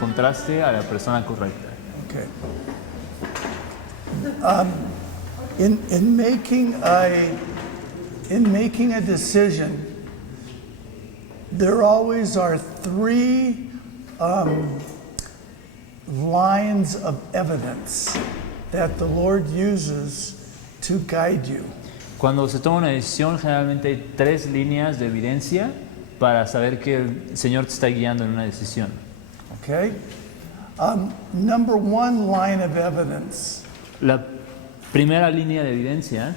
encontraste a la persona correcta. Okay. In making a decision, there always are three lines of evidence that the Lord uses to guide you. Cuando se toma una decisión, generalmente hay 3 líneas de evidencia para saber que el Señor te está guiando en una decisión. Okay? Number one line of evidence. La primera línea de evidencia,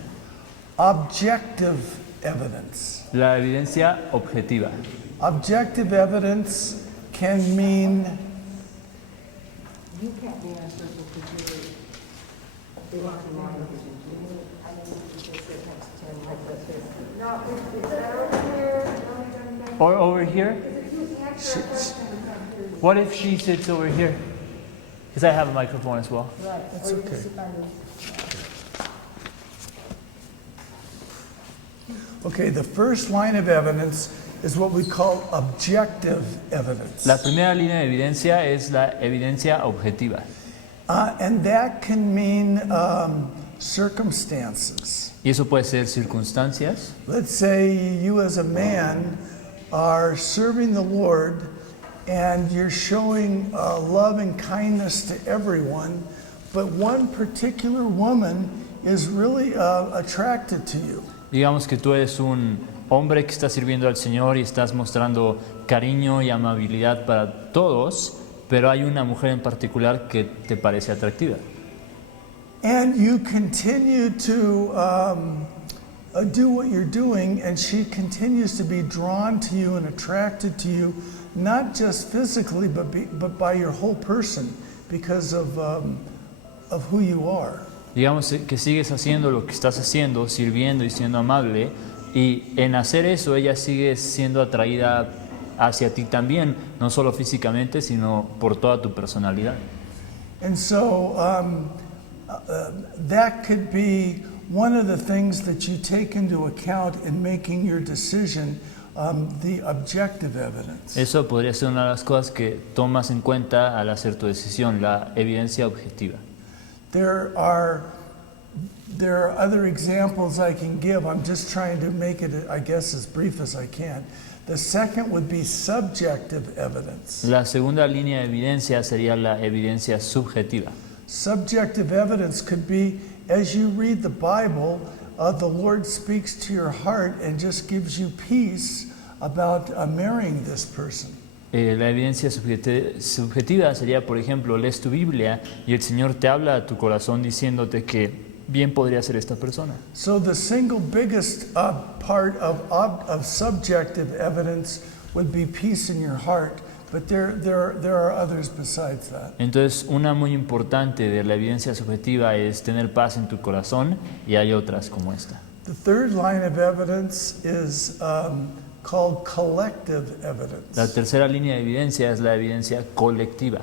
Objective evidence. la evidencia objetiva. Objective evidence can mean You can't be answered because you're walking around with you. I mean, you just sit next to him like this. No, is that over here? Or over here? What if she sits over here? Because I have a microphone as well. Right. That's Or you okay. can sit by the- Okay, the first line of evidence is what we call objective evidence. La primera línea de evidencia es la evidencia objetiva. And that can mean circumstances. Y eso puede ser circunstancias. Let's say you as a man are serving the Lord and you're showing love and kindness to everyone, but one particular woman is really attracted to you. Digamos que tú eres un hombre que está sirviendo al Señor y estás mostrando cariño y amabilidad para todos, pero hay una mujer en particular que te parece atractiva. And you continue to do what you're doing, and she continues to be drawn to you and attracted to you, not just physically, but by your whole person, because of who you are. Digamos que sigues haciendo lo que estás haciendo, sirviendo y siendo amable, y en hacer eso ella sigue siendo atraída hacia ti también, no solo físicamente, sino por toda tu personalidad. And so that could be one of the things that you take into account in making your decision, the objective evidence. Eso podría ser una de las cosas que tomas en cuenta al hacer tu decisión, la evidencia objetiva. There are other examples I can give. I'm just trying to make it, I guess, as brief as I can. The second would be subjective evidence. La segunda línea de evidencia sería la evidencia subjetiva. Subjective evidence could be, as you read the Bible, the Lord speaks to your heart and just gives you peace about marrying this person. La evidencia subjetiva sería, por ejemplo, lees tu Biblia y el Señor te habla a tu corazón diciéndote que bien podría ser esta persona. So the single biggest part of subjective evidence would be peace in your heart, but there are others besides that. Entonces, una muy importante de la evidencia subjetiva es tener paz en tu corazón, y hay otras como esta. The third line of evidence is called collective evidence. La tercera línea de evidencia es la evidencia colectiva.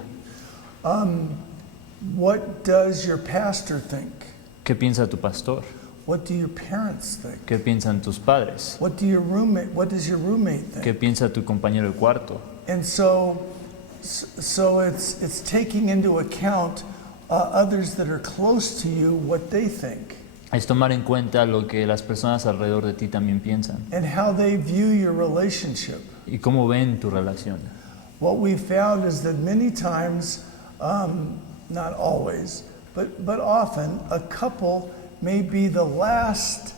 What does your pastor think? ¿Qué piensa tu pastor? What do your parents think? ¿Qué piensan tus padres? What does your roommate think? ¿Qué piensa tu compañero de cuarto? And so it's taking into account others that are close to you, what they think, Es tomar en cuenta lo que las personas alrededor de ti también piensan and how they view your relationship. y cómo ven tu relación. What we found is that many times, not always, but often, a couple may be the last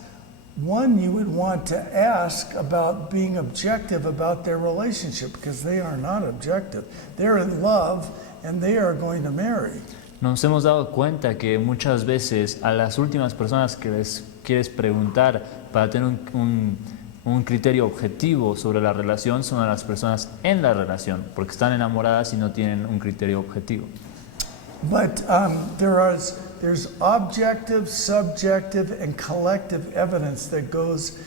one you would want to ask about being objective about their relationship, because they are not objective. They're in love and they are going to marry. Nos hemos dado cuenta que muchas veces a las últimas personas que les quieres preguntar para tener un criterio objetivo sobre la relación son a las personas en la relación, porque están enamoradas y no tienen un criterio objetivo. But there's objective, subjective, and collective evidence that goes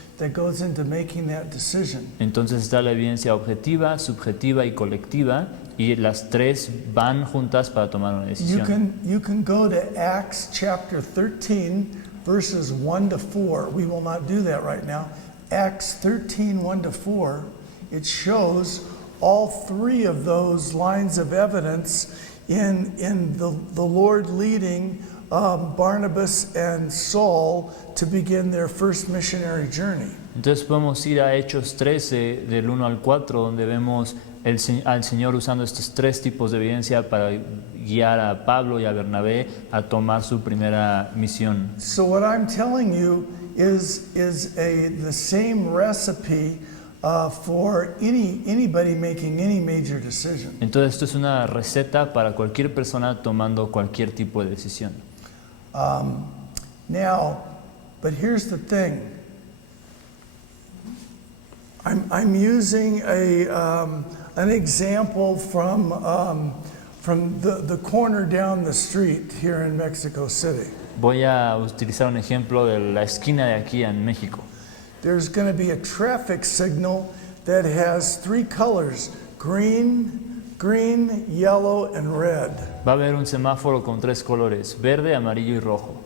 into making that decision. Entonces está la evidencia objetiva, subjetiva y colectiva, y las tres van juntas para tomar una decisión. You can go to Acts chapter 13, verses 1 to 4. We will not do that right now. Acts 13, 1 to 4, it shows all three of those lines of evidence in the Lord leading Barnabas and Saul to begin their first missionary journey. Entonces podemos ir a Hechos 13, del 1 al 4, donde vemos al Señor usando estos tres tipos de evidencia para guiar a Pablo y a Bernabé a tomar su primera misión. So what I'm telling you is the same recipe for anybody making any major decision. Entonces esto es una receta para cualquier persona tomando cualquier tipo de decisión. Now, but here's the thing. I'm using an example from the corner down the street here in Mexico City. Voy a utilizar un ejemplo de la esquina de aquí en México. There's going to be a traffic signal that has three colors: green, yellow, and red. Va a haber un semáforo con tres colores, verde, amarillo y rojo.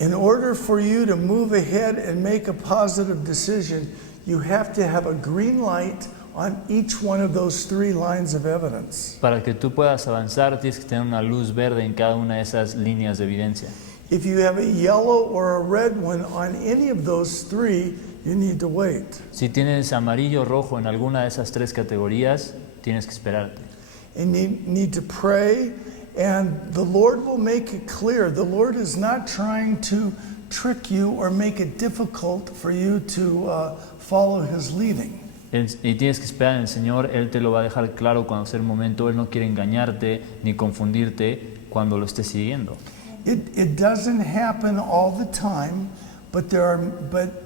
In order for you to move ahead and make a positive decision, you have to have a green light on each one of those three lines of evidence. Para que tú puedas avanzar, tienes que tener una luz verde en cada una de esas líneas de evidencia. If you have a yellow or a red one on any of those three, you need to wait. Si tienes amarillo o rojo en alguna de esas tres categorías, tienes que esperarte. And you need to pray, and the Lord will make it clear. The Lord is not trying to trick you or make it difficult for you to follow His leading. Y tienes que esperar en el Señor, Él te lo va a dejar claro cuando sea el momento. Él no quiere engañarte ni confundirte cuando lo estés siguiendo. It doesn't happen all the time, but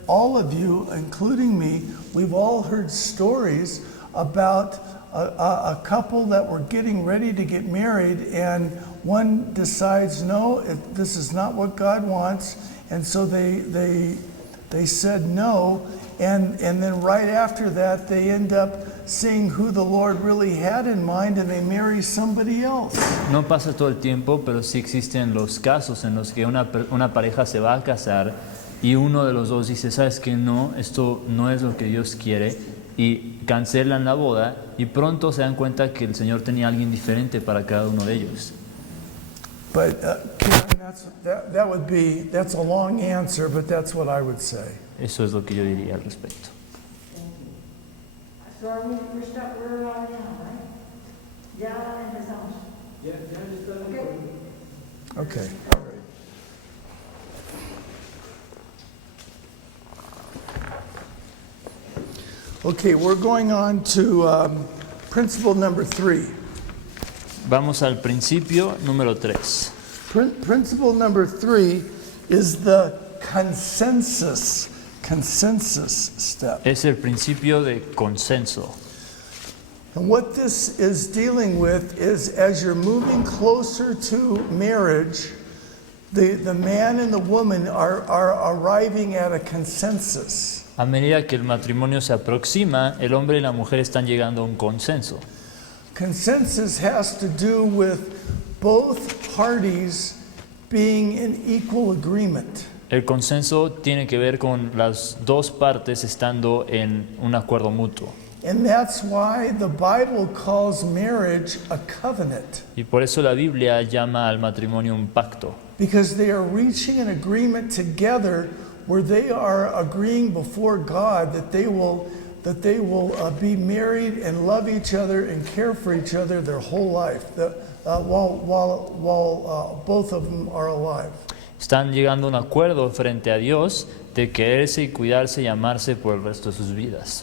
all of you, including me, we've all heard stories about a couple that were getting ready to get married, and one decides, no, this is not what God wants, and so they said no, and then right after that they end up seeing who the Lord really had in mind, and they marry somebody else. No pasa todo el tiempo, pero sí existen los casos en los que una pareja se va a casar y uno de los dos dice, ¿sabes qué? No, esto no es lo que Dios quiere, y cancelan la boda y pronto se dan cuenta que el Señor tenía a alguien diferente para cada uno de ellos. But Karen, that's a long answer, but that's what I would say. Eso es lo que yo diría al respecto. So we're stuck where we're on now, right? Down in his house. Yeah, just Okay. Okay. Okay, we're going on to principle number 3. Vamos al principio número 3. Principle number 3 is the consensus step. Es el principio de consenso. And what this is dealing with is, as you're moving closer to marriage, the man and the woman are arriving at a consensus. A medida que el matrimonio se aproxima, el hombre y la mujer están llegando a un consenso. Consensus has to do with both parties being in equal agreement. El consenso tiene que ver con las dos partes estando en un acuerdo mutuo. And that's why the Bible calls marriage a covenant. Y por eso la Biblia llama al matrimonio un pacto. Because they are reaching an agreement together where they are agreeing before God that they will be married and love each other and care for each other their whole life, while both of them are alive. Están llegando a un acuerdo frente a Dios de quererse y cuidarse y amarse por el resto de sus vidas.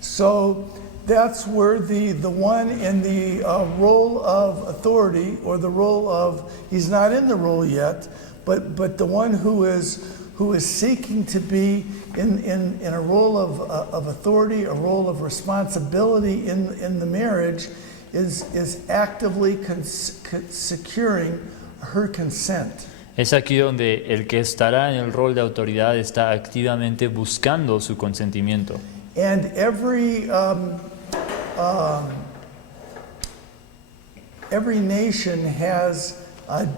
So that's where the one in the role of authority, or the role of, he's not in the role yet, but the one who is seeking to be in a role of authority, a role of responsibility in the marriage, is actively securing her consent. Es aquí donde el que estará en el rol de autoridad está activamente buscando su consentimiento. And every nation has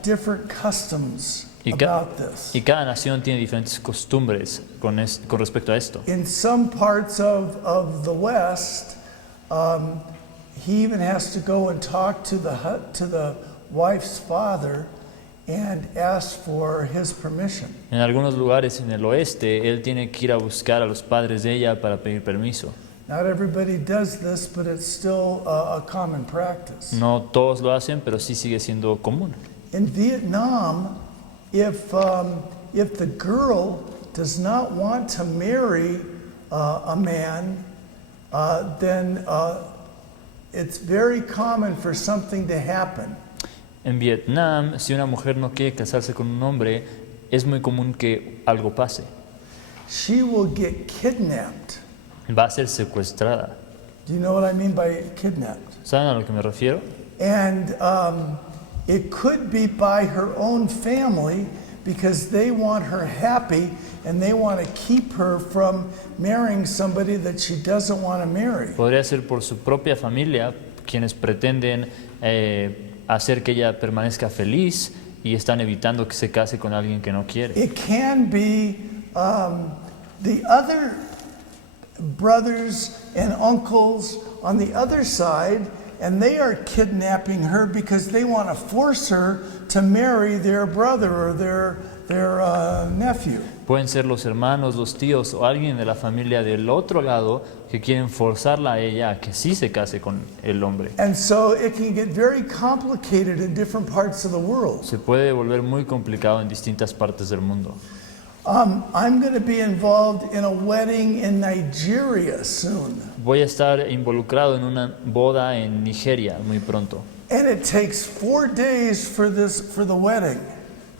different customs about this. Y cada nación tiene diferentes costumbres con respecto a esto. In some parts of the West, he even has to go and talk to the wife's father and ask for his permission. En algunos lugares en el oeste, él tiene que ir a buscar a los padres de ella para pedir permiso. Not everybody does this, but it's still a common practice. No todos lo hacen, pero sí sigue siendo común. In Vietnam, if the girl does not want to marry a man, then it's very common for something to happen. En Vietnam, si una mujer no quiere casarse con un hombre, es muy común que algo pase. She will get kidnapped. Va a ser secuestrada. Do you know what I mean by kidnapped? ¿Saben a lo que me refiero? And it could be by her own family because they want her happy and they want to keep her from marrying somebody that she doesn't want to marry. Podría ser por su propia familia, quienes pretenden hacer que ella permanezca feliz y están evitando que se case con alguien que no quiere. It can be the other brothers and uncles on the other side, and they are kidnapping her because they want to force her to marry their brother or their nephew. Pueden ser los hermanos, los tíos o alguien de la familia del otro lado que quieren forzarla a ella a que sí se case con el hombre. And so it can get very complicated in different parts of the world. Se puede volver muy complicado en distintas partes del mundo. I'm going to be involved in a wedding in Nigeria soon. Voy a estar involucrado en una boda en Nigeria muy pronto. And it takes 4 days for the wedding.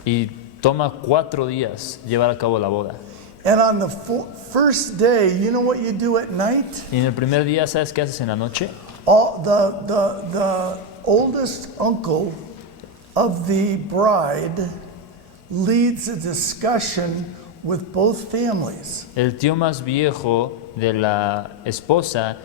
Y toma 4 días llevar a cabo la boda. And on the first day, you know what you do at night? Y en el primer día, ¿sabes qué haces en la noche? The oldest uncle of the bride leads a discussion with both families. El tío más viejo de la esposa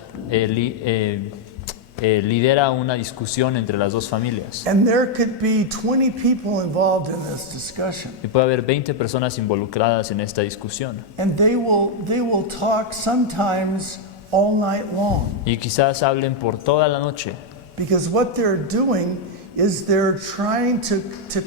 lidera una discusión entre las dos familias. And there could be 20 people involved in this discussion. Y puede haber 20 personas involucradas en esta discusión. And they will talk sometimes all night long. Y quizás hablen por toda la noche. Because what they're doing is they're trying to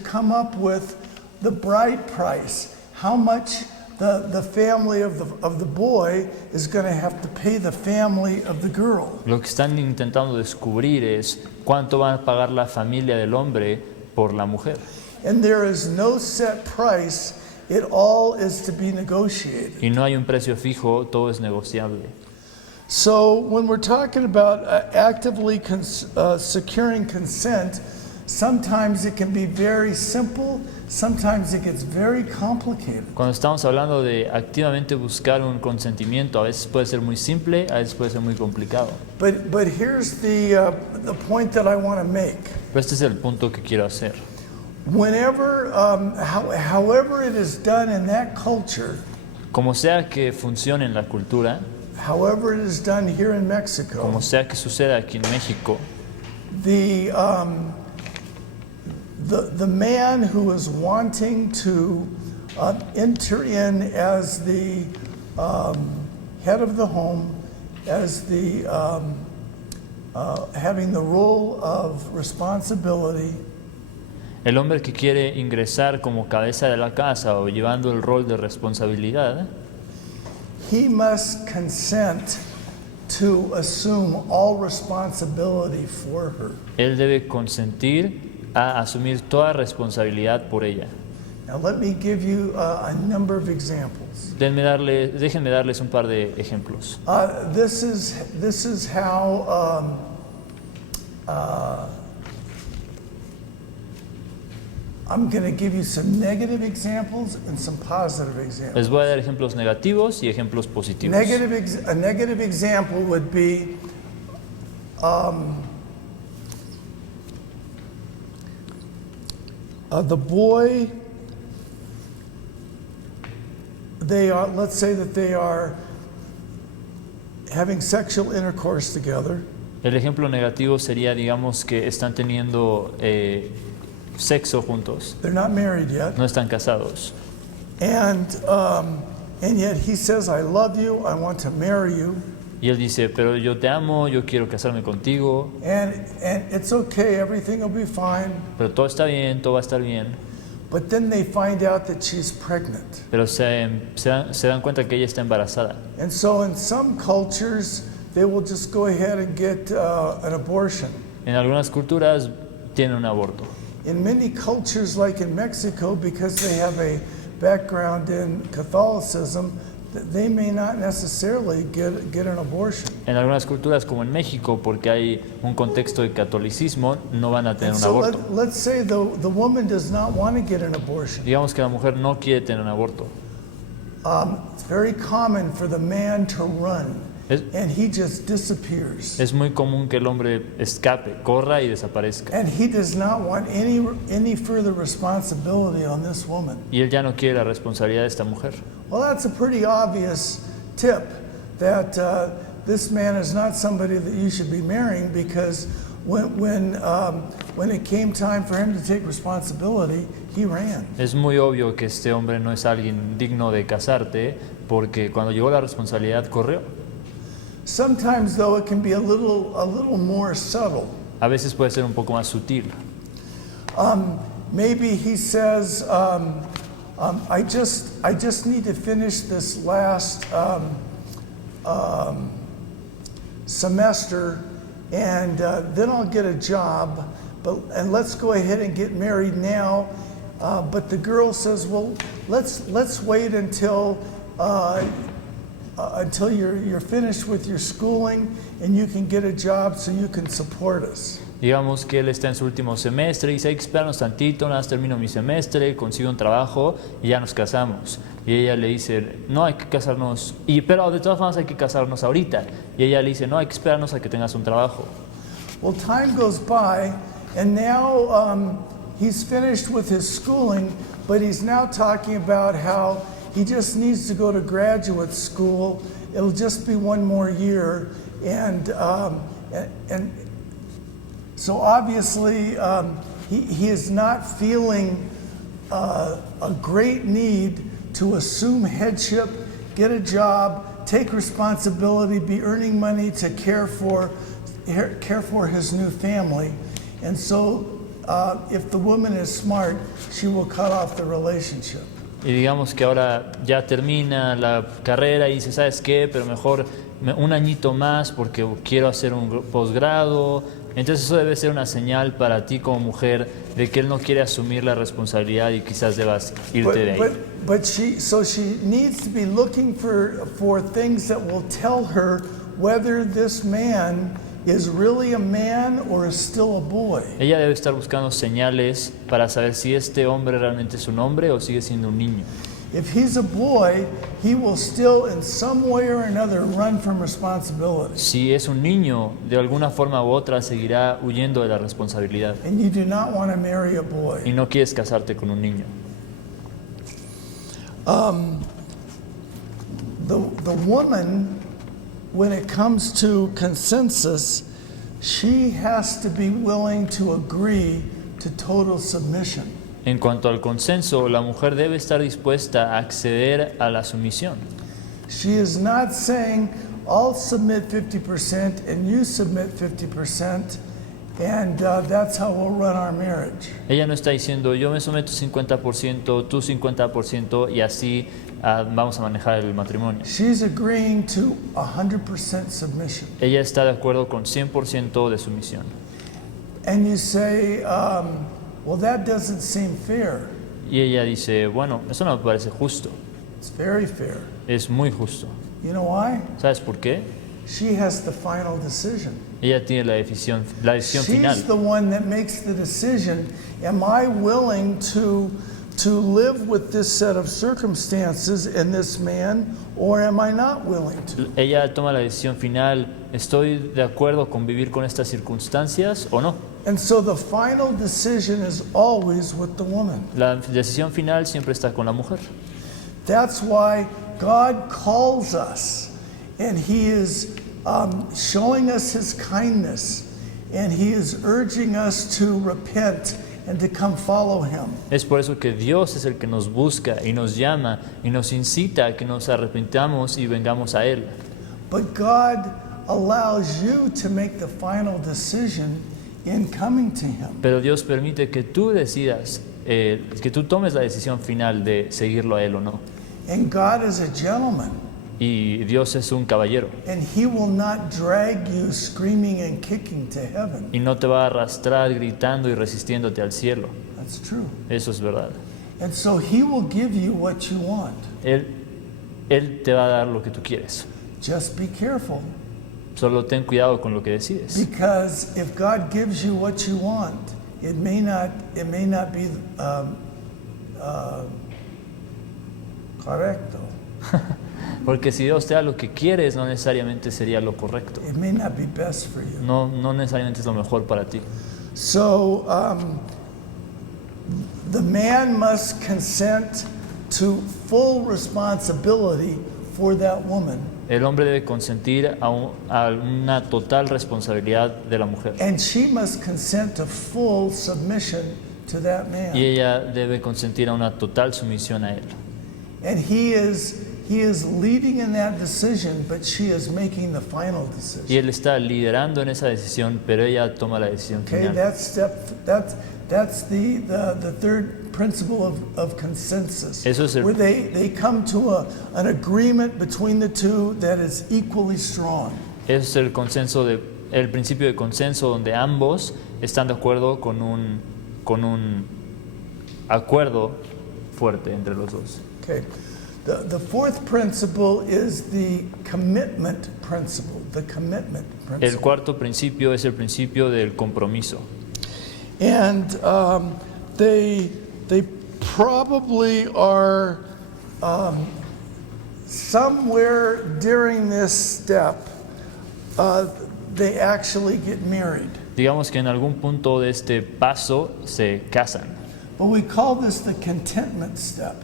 come up with the bride price. How much the family of the boy is going to have to pay the family of the girl. Lo que están intentando descubrir es cuánto va a pagar la familia del hombre por la mujer. And there is no set price. It all is to be negotiated. Y no hay un precio fijo, todo es negociable. So when we're talking about actively securing consent, sometimes it can be very simple, sometimes it gets very complicated. Cuando estamos hablando de activamente buscar un consentimiento, a veces puede ser muy simple, a veces puede ser muy complicado. But here's the point that I want to make. Pero este es el punto que quiero hacer. Whenever, however it is done in that culture, Como sea que funcione en la cultura, however it is done here in Mexico, como sea que suceda aquí en México, the man who is wanting to enter in as the head of the home, as the having the role of responsibility, el hombre que quiere ingresar como cabeza de la casa o llevando el rol de responsabilidad, he must consent to assume all responsibility for her. él debe consentir a asumir toda responsabilidad por ella. Now let me give you a number of examples. Déjenme darles un par de ejemplos. This is how I'm going to give you some negative examples and some positive examples. Les voy a dar ejemplos negativos y ejemplos positivos. A negative example would be the boy, let's say that they are having sexual intercourse together. El ejemplo negativo sería, digamos, que están teniendo sexo juntos, They're not married yet. no están casados. And yet he says, I love you, I want to marry you. Y él dice, pero yo te amo, yo quiero casarme contigo, and it's okay, everything will be fine. pero todo está bien, todo va a estar bien. But then they find out that she's pregnant. Pero se dan cuenta que ella está embarazada. And so in some cultures, they will just go ahead and get an abortion. En algunas culturas tienen un aborto. In many cultures, like in Mexico, because they have a background in Catholicism, they may not necessarily get an abortion. En algunas culturas, como en México, porque hay un contexto de catolicismo, no van a tener And un so aborto. let's say the woman does not want to get an abortion. Digamos que la mujer no quiere tener un aborto. It's very common for the man to run, Es, and he just disappears. es muy común que el hombre escape, corra y desaparezca. And he does not want any further responsibility on this woman. Y él ya no quiere la responsabilidad de esta mujer. Well, that's a pretty obvious tip that this man is not somebody that you should be marrying, because when it came time for him to take responsibility, he ran. Es muy obvio que este hombre no es alguien digno de casarte, porque cuando llegó la responsabilidad corrió. Sometimes, though, it can be a little more subtle. A veces puede ser un poco más sutil. Maybe he says, I just need to finish this last semester, and then I'll get a job. And let's go ahead and get married now. But the girl says, well, let's wait until you're finished with your schooling and you can get a job so you can support us. Digamos que él está en su último semestre y dice, hay que esperarnos tantito, nada más termino mi semestre, consigo un trabajo y ya nos casamos. Y ella le dice, no, hay que casarnos, pero de todas formas hay que casarnos ahorita. Y ella le dice, no, hay que esperarnos a que tengas un trabajo. Well, time goes by, and now he's finished with his schooling, but he's now talking about how he just needs to go to graduate school. It'll just be one more year, and so obviously he is not feeling a great need to assume headship, get a job, take responsibility, be earning money to care for his new family. And so if the woman is smart, she will cut off the relationship. Y digamos que ahora ya termina la carrera y dice, ¿sabes qué? Pero mejor un añito más porque quiero hacer un posgrado. Entonces eso debe ser una señal para ti como mujer de que él no quiere asumir la responsabilidad y quizás debas irte de ahí. But she needs to be looking for things that will tell her whether this man is really a man or is still a boy. Ella debe estar buscando señales para saber si este hombre realmente es un hombre o sigue siendo un niño. If he's a boy, he will still in some way or another run from responsibility. Si es un niño, de alguna forma u otra seguirá huyendo de la responsabilidad. And you do not want to marry a boy. Y no quieres casarte con un niño. The woman, when it comes to consensus, she has to be willing to agree to total submission. En cuanto al consenso, la mujer debe estar dispuesta a acceder a la sumisión. She is not saying, I'll submit 50% and you submit 50%, and that's how we'll run our marriage. Ella no está diciendo, yo me someto 50%, tú 50%, y así vamos a manejar el matrimonio. She's agreeing to 100% submission. Ella está de acuerdo con 100% de sumisión. And you say, well, that doesn't seem fair. Y ella dice, bueno, eso no me parece justo. It's very fair. Es muy justo. You know why? ¿Sabes por qué? She has the final decision. Ella tiene la decisión final. She's the one that makes the decision. Am I willing to live with this set of circumstances and this man, or am I not willing to? Ella toma la decisión final. ¿Estoy de acuerdo con vivir con estas circunstancias o no? And so the final decision is always with the woman. La decisión final siempre está con la mujer. That's why God calls us, and He is showing us His kindness, and He is urging us to repent and to come follow Him. Es por eso que Dios es el que nos busca y nos llama y nos incita a que nos arrepintamos y vengamos a Él. But God allows you to make the final decision in coming to Him. Pero Dios permite que tú decidas, que tú tomes la decisión final de seguirlo a Él o no. And God is a gentleman, Y Dios es un caballero and He will not drag you screaming and kicking to heaven. y no te va a arrastrar gritando y resistiéndote al cielo. That's true. Eso es verdad. And so He will give you what you want. Él te va a dar lo que tú quieres. Just be careful, Solo ten cuidado con lo que decides. because if God gives you what you want, it may not be correcto. Porque si Dios te da lo que quieres, no necesariamente sería lo correcto. It may not be best for you. No necesariamente es lo mejor para ti. So the man must consent to full responsibility for that woman. El hombre debe consentir a una total responsabilidad de la mujer. And she must consent to full submission to that man. Y ella debe consentir a una total sumisión a él. And he is leading in that decision, but she is making the final Y decision. él está liderando en esa decisión, pero ella toma la decisión Okay, final. that's the third principle of consensus. Eso es where they come to an agreement between the two that is equally strong. Es el principio de consenso donde ambos están de acuerdo con un acuerdo fuerte entre los dos. Okay. The fourth principle is the commitment principle. The commitment El principle. cuarto principio es el principio del compromiso. And they probably are somewhere during this step they actually get married. Digamos que en algún punto de este paso se casan. But we call this the contentment step.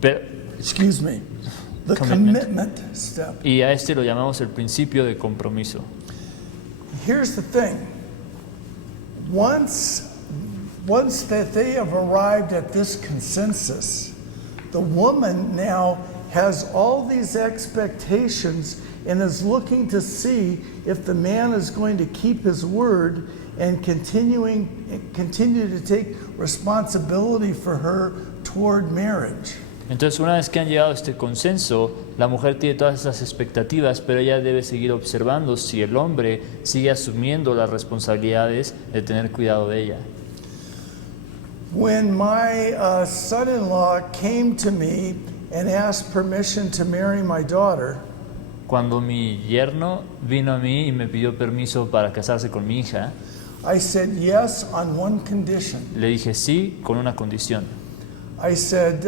Pero, Excuse me. The Commitment. commitment step. y a este lo llamamos el principio de compromiso. Here's the thing. Once that they have arrived at this consensus, the woman now has all these expectations and is looking to see if the man is going to keep his word and continue to take responsibility for her toward marriage. Entonces, una vez que han llegado a este consenso, la mujer tiene todas esas expectativas, pero ella debe seguir observando si el hombre sigue asumiendo las responsabilidades de tener cuidado de ella. When my son-in-law came to me and asked permission to marry my daughter, Cuando mi yerno vino a mí y me pidió permiso para casarse con mi hija, I said yes on one condition. le dije sí con una condición. I said,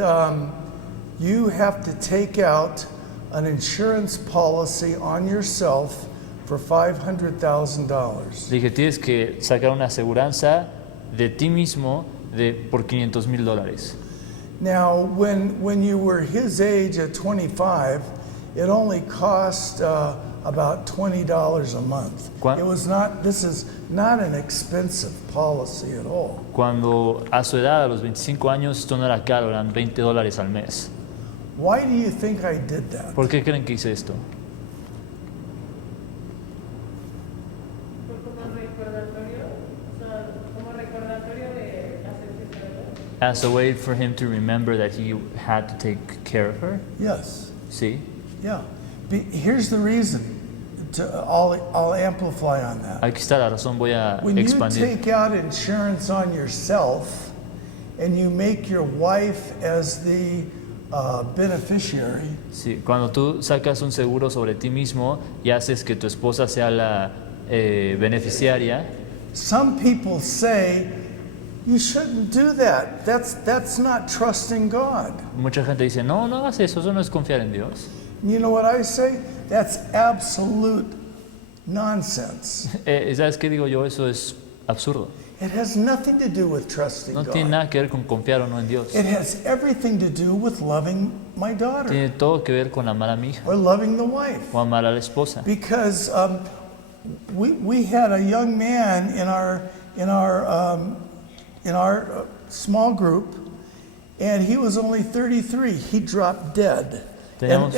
you have to take out an insurance policy on yourself for $500,000. Le dije, tienes que sacar una aseguranza de ti mismo por $500,000. Now, when you were his age at 25, it only cost about $20 a month. This is not an expensive policy at all. Cuando a su edad, a los 25 años, esto no era caro, eran $20 al mes. Why do you think I did that? ¿Por qué creen que hice esto? As a way for him to remember that he had to take care of her. Yes. Sí. Yeah. Here's the reason. I'll amplify on that. Aquí está la razón, voy a When you expandir. take out insurance on yourself and you make your wife as the beneficiary, Sí, cuando tú sacas un seguro sobre ti mismo y haces que tu esposa sea la beneficiaria, some people say you shouldn't do that. That's not trusting God. mucha gente dice, no hagas eso no es confiar en Dios. You know what I say? That's absolute nonsense. ¿Sabes qué digo yo? Eso es absurdo. It has nothing to do with trusting No tiene God. nada que ver con confiar o no en Dios. It has everything to do with loving my daughter Tiene todo que ver con amar a mi hija or loving the wife. o amar a la esposa. Because we had a young man in our small group, and he was only 33. He dropped dead, Teníamos-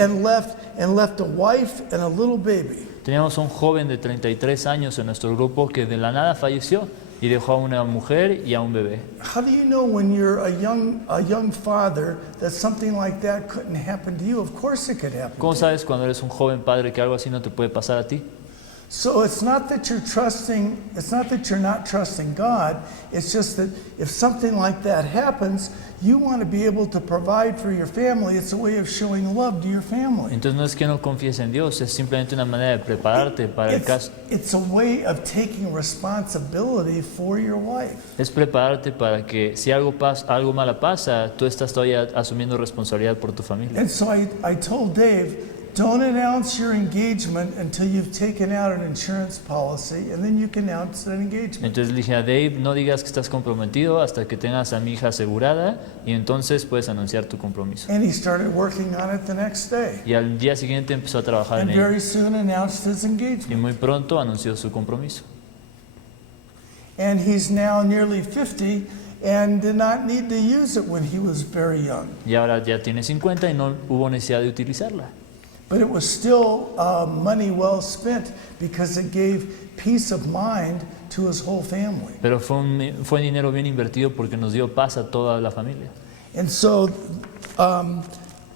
and left a wife and a little baby. Teníamos a un joven de 33 años en nuestro grupo que de la nada falleció y dejó a una mujer y a un bebé. How do you know when you're a young father that something like that couldn't happen to you? Of course it could happen. ¿Cómo to you. sabes cuando eres un joven padre que algo así no te puede pasar a ti? So it's not that you're not trusting God. It's just that if something like that happens, you want to be able to provide for your family. It's a way of showing love to your family. Entonces no es que no confíes en Dios, es simplemente una manera de prepararte para el caso. It's a way of taking responsibility for your wife. Es prepararte para que si algo malo pasa, tú estás todavía asumiendo responsabilidad por tu familia. And so I told Dave, don't announce your engagement until you've taken out an insurance policy, and then you can announce an engagement. Entonces le dije a Dave, no digas que estás comprometido hasta que tengas a mi hija asegurada y entonces puedes anunciar tu compromiso. And he started working on it the next day. Y al día siguiente empezó a trabajar And en ello very soon announced his y engagement. muy pronto anunció su compromiso. And he's now nearly 50 and did not need to use it when he was very young. Y ahora ya tiene 50 y no hubo necesidad de utilizarla. But it was still money well spent because it gave peace of mind to his whole family. Pero fue dinero bien invertido porque nos dio paz a toda la familia. And so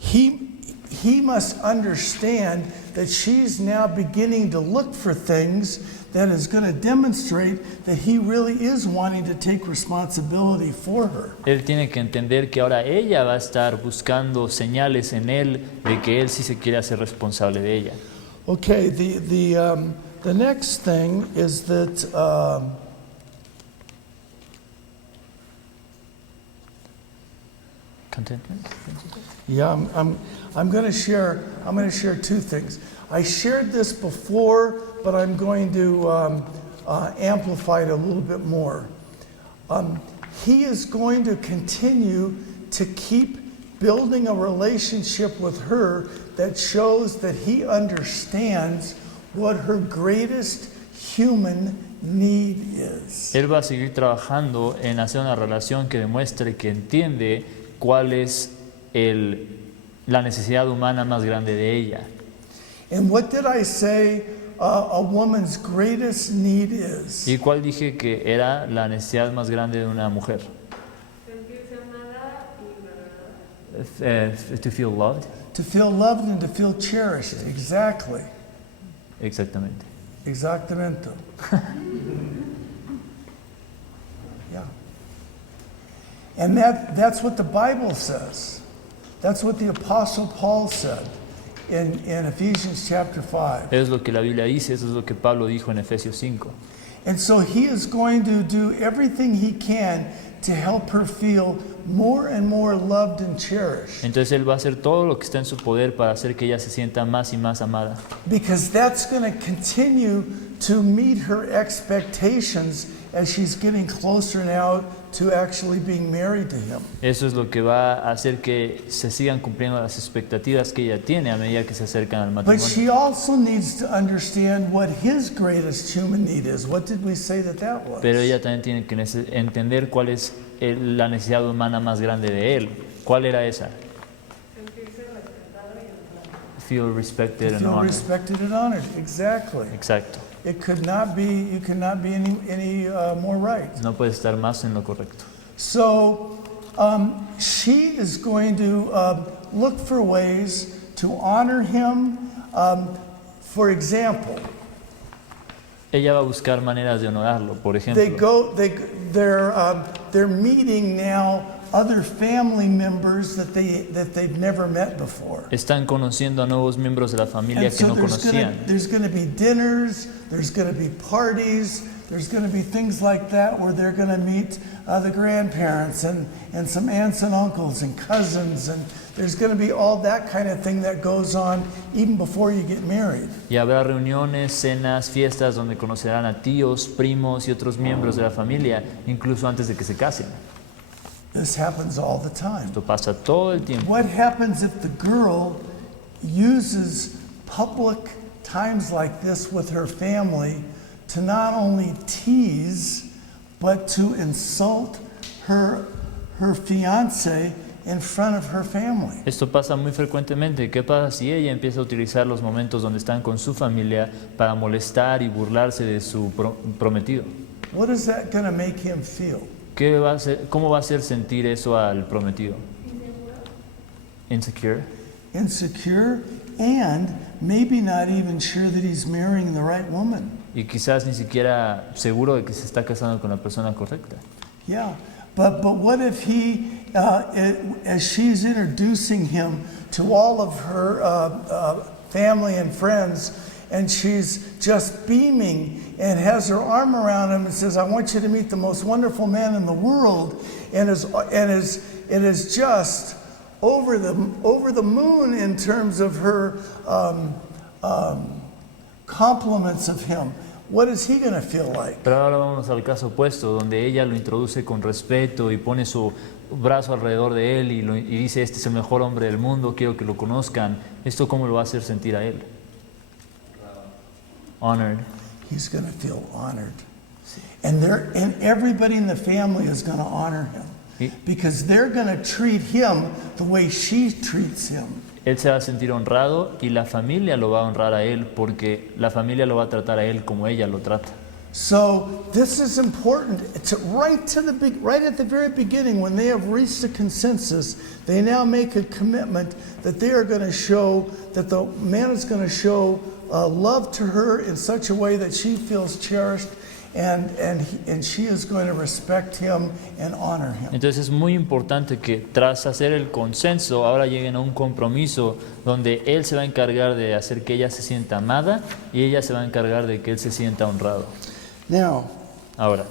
he must understand that she's now beginning to look for things that is going to demonstrate that he really is wanting to take responsibility for her. Él tiene que entender que ahora ella va a estar buscando señales en él de que él sí se quiere hacer responsable de ella. Okay, the next thing is that Contentment? yeah, I'm going to share two things. I shared this before, but I'm going to amplify it a little bit more. He is going to continue to keep building a relationship with her that shows that he understands what her greatest human need is. Él va a seguir trabajando en hacer una relación que demuestre que entiende cuál es la necesidad humana más grande de ella. And what did I say a woman's greatest need is? ¿Y cuál dije que era la necesidad más grande de una mujer? To feel loved. To feel loved and to feel cherished. Exactly. Exactamente. Exactamente. Yeah. And that's what the Bible says. That's what the Apostle Paul said in Ephesians chapter 5. Es lo que la Biblia dice, eso es lo que Pablo dijo en Efesios 5. And so he is going to do everything he can to help her feel more and more loved and cherished. Entonces él va a hacer todo lo que está en su poder para hacer que ella se sienta más y más amada. Because that's going to continue to meet her expectations as she's getting closer now to actually being married to him. Eso es lo que va a hacer que se sigan cumpliendo las expectativas que ella tiene a medida que se acercan al But matrimonio. she also needs to understand what his greatest human need is. What did we say that was? Pero ella también tiene que entender cuál es la necesidad humana más grande de él. ¿Cuál era esa? Feel respected To and feel honored. respected and honored. Exactly. Exacto. You could not be any more right. No puede estar más en lo correcto. So she is going to look for ways to honor him. For example, Ella va a buscar maneras de honorarlo. Por ejemplo, they're meeting now other family members that they've never met before. están conociendo a nuevos miembros de la familia And que so no conocían. there's going to be dinners, there's going to be parties, there's going to be things like that where they're going to meet the grandparents and some aunts and uncles and cousins, and there's going to be all that kind of thing that goes on even before you get married. Y habrá reuniones, cenas, fiestas donde conocerán a tíos, primos y otros miembros de la familia, incluso antes de que se casen. This happens all the time. Esto pasa todo el tiempo. What happens if the girl uses public times like this with her family to not only tease, but to insult her fiance in front of her family? Esto pasa muy frecuentemente. ¿Qué pasa si ella empieza a utilizar los momentos donde están con su familia para molestar y burlarse de su prometido? What is that going to make him feel? ¿Cómo va a hacer sentir eso al prometido? Insecure. Insecure, and maybe not even sure that he's marrying the right woman. Y quizás ni siquiera seguro de que se está casando con la persona correcta. Yeah, but what if he, as she's introducing him to all of her family and friends, and she's just beaming and has her arm around him and says, "I want you to meet the most wonderful man in the world," and is just over the moon in terms of her compliments of him. What is he going to feel like? Pero ahora vamos al caso opuesto, donde ella lo introduce con respeto y pone su brazo alrededor de él y dice, este es el mejor hombre del mundo, quiero que lo conozcan. ¿Esto cómo lo va a hacer sentir a él? Honored. He's going to feel honored. And everybody in the family is going to honor him. Because they're going to treat him the way she treats him. Él se va a sentir honrado y la familia lo va a honrar a él porque la familia lo va a tratar a él como ella lo trata. So this is important. Right at the very beginning, when they have reached a consensus, they now make a commitment that they are going to show, that the man is going to show love to her in such a way that she feels cherished. And she is going to respect him and honor him. Entonces es muy importante que tras hacer el consenso ahora lleguen a un compromiso donde él se va a encargar de hacer que ella se sienta amada y ella se va a encargar de que él se sienta honrado. Now, ahora,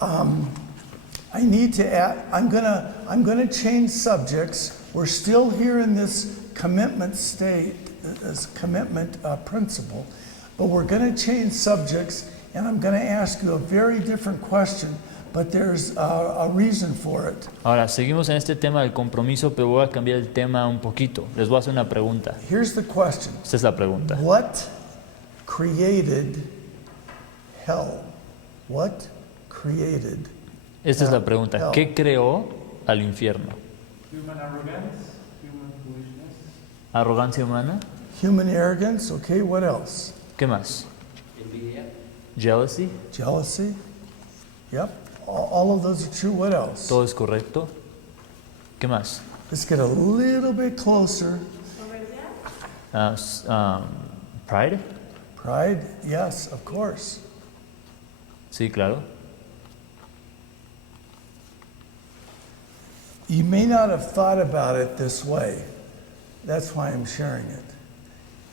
I need to add. I'm gonna change subjects. We're still here in this commitment state, this commitment principle, but we're going to change subjects. And I'm going to ask you a very different question, but there's a reason for it. Ahora, seguimos en este tema del compromiso, pero voy a cambiar el tema un poquito. Les voy a hacer una pregunta. Here's the question. Esta es la pregunta. What created hell? What created Esta es la pregunta. hell? ¿Qué creó al infierno? Human arrogance, human foolishness. ¿Arrogancia humana? Human arrogance. Okay, what else? ¿Qué más? Envidia. Jealousy. Jealousy. Yep. All of those are true. What else? ¿Todo es correcto? ¿Qué más? Let's get a little bit closer. Pride. Pride. Yes, of course. Sí, claro. You may not have thought about it this way. That's why I'm sharing it.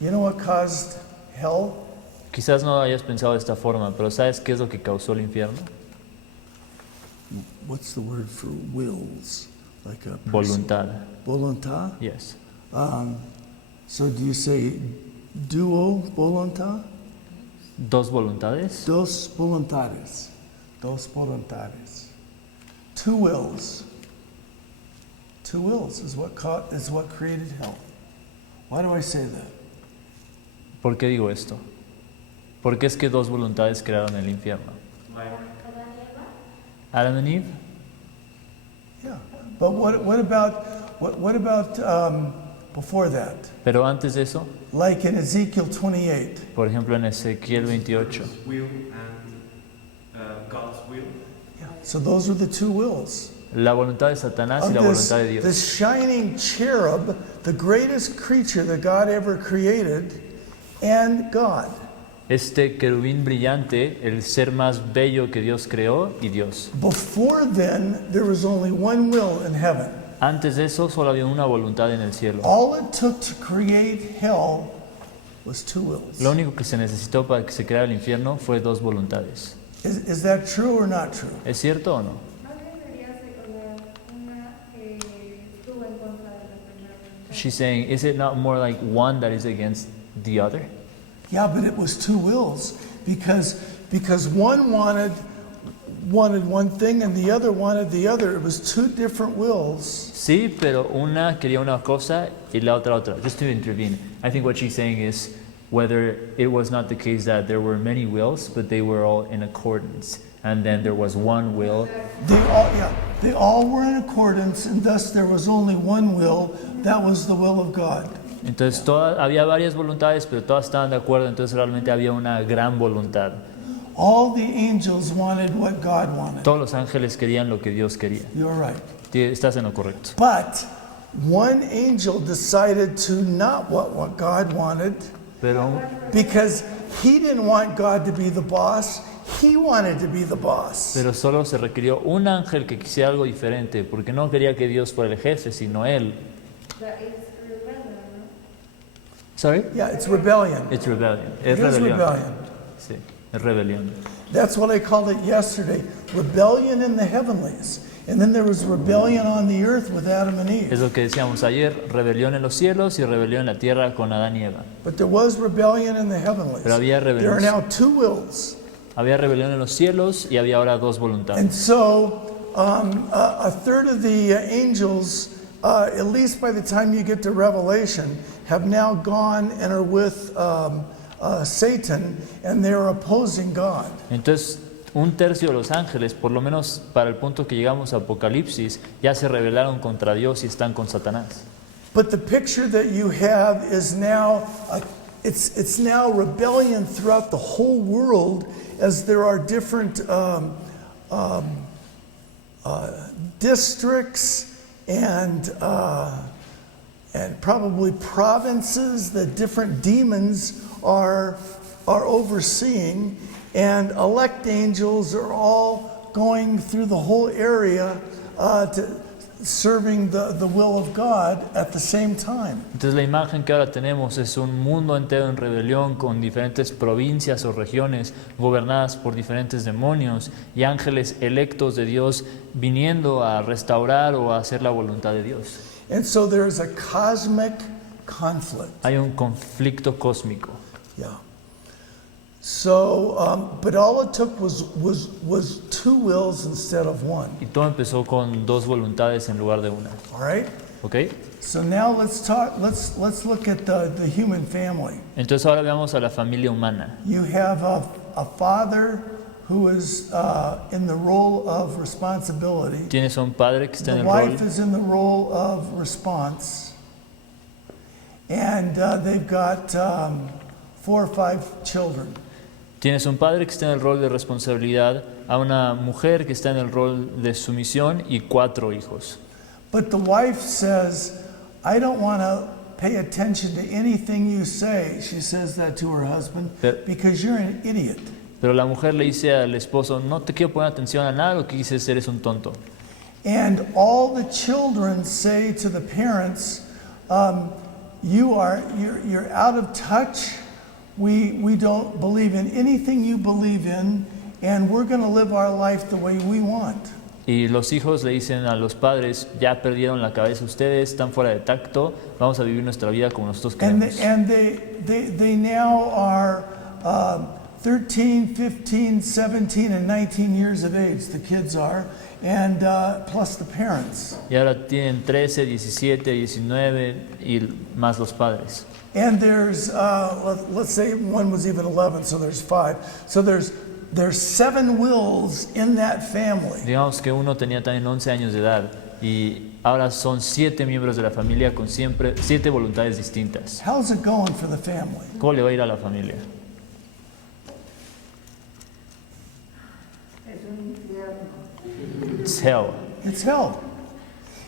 You know what caused hell? Quizás no hayas pensado de esta forma, pero ¿sabes qué es lo que causó el infierno? What's the word for wills? Like a person? Voluntad. Voluntad? Yes. So do you say duo voluntad? ¿Dos voluntades? Dos voluntades. Dos voluntades. Two wills. Two wills is what created hell. Why do I say that? ¿Por qué digo esto? Porque es que dos voluntades crearon el infierno. Adam and Eve. Yeah, but what about before that? Pero antes de eso, Like in Ezekiel 28. por ejemplo en Ezequiel 28, Will and God's will. Yeah. So those are the two wills. la voluntad de Satanás y Of la voluntad de Dios. this shining cherub, the greatest creature that God ever created, and God. Este querubín brillante, el ser más bello que Dios creó y Dios. Before then, there was only one will in heaven. Antes de eso solo había una voluntad en el cielo. All it took to create hell was two wills. Lo único que se necesitó para que se creara el infierno fue dos voluntades. Is that true or not true? ¿Es cierto o no? She's saying, is it not more like one that is against the other? Yeah, but it was two wills because one wanted one thing and the other wanted the other. It was two different wills. Sí, pero una quería una cosa y la otra otra. Just to intervene, I think what she's saying is whether it was not the case that there were many wills, but they were all in accordance. and then there was one will. They all were in accordance, and thus there was only one will. That was the will of God. Entonces había varias voluntades, pero todas estaban de acuerdo, entonces realmente había una gran voluntad. All the angels wanted what God wanted. Todos los ángeles querían lo que Dios quería. You're right. Estás en lo correcto. But one angel decided to not want what God wanted Pero, because he didn't want God to be the boss. He wanted to be the boss. pero solo se requirió un ángel que quisiera algo diferente, porque no quería que Dios fuera el jefe, sino él. Sorry? Yeah, it's rebellion. It's rebellion. It Es is rebelión. rebellion. Sí, es rebelión. That's what I called it yesterday. Rebellion in the heavenlies. And then there was rebellion on the earth with Adam and Eve. Es lo que decíamos ayer, rebelión en los cielos y rebelión en la tierra con Adán y Eva. But there was rebellion in the heavenlies. Pero había There are rebelión. now two wills. Había rebelión en los cielos y había ahora dos voluntades. And so a third of the angels, at least by the time you get to Revelation, have now gone and are with Satan, and they're opposing God. Entonces, un tercio de los ángeles, por lo menos para el punto que llegamos a Apocalipsis, ya se rebelaron contra Dios y están con Satanás. But the picture that you have is now, it's now rebellion throughout the whole world, as there are different districts and probably provinces that different demons are overseeing, and elect angels are all going through the whole area serving the will of God at the same time. Entonces la imagen que ahora tenemos es un mundo entero en rebelión con diferentes provincias o regiones gobernadas por diferentes demonios y ángeles electos de Dios viniendo a restaurar o a hacer la voluntad de Dios. And so there is a cosmic conflict. Hay un conflicto cósmico. Yeah. So, but all it took was two wills instead of one. Y todo empezó con dos voluntades en lugar de una. All right. ¿Ok? So now let's talk. Let's look at the human family. Entonces ahora veamos a la familia humana. You have a father who is in the role of responsibility. Tienes a un padre que está The en el rol. wife is in the role of response, and they've got 4 or 5 children. Tienes un padre que está en el rol de responsabilidad, a una mujer que está en el rol de sumisión y 4 hijos. But the wife says, I don't want to pay attention to anything you say. She says that to her husband, because you're an idiot. Pero la mujer le dice al esposo, no te quiero poner atención a nada, lo que dices eres un tonto. And all the children say to the parents, you're out of touch. We don't believe in anything you believe in, and we're going to live our life the way we want. Y los hijos le dicen a los padres, ya perdieron la cabeza ustedes, están fuera de tacto, vamos a vivir nuestra vida como nosotros queremos. And they now are 13, 15, 17, and 19 years of age, the kids are, and plus the parents. Y ahora tienen 13, 17, 19 y más los padres. And there's, let's say one was even 11, so there's 5. So there's 7 wills in that family. Digamos que uno tenía también 11 años de edad y ahora son 7 miembros de la familia con siempre 7 voluntades distintas. How's it going for the family? ¿Cómo le va a ir a la familia? It's hell. It's hell.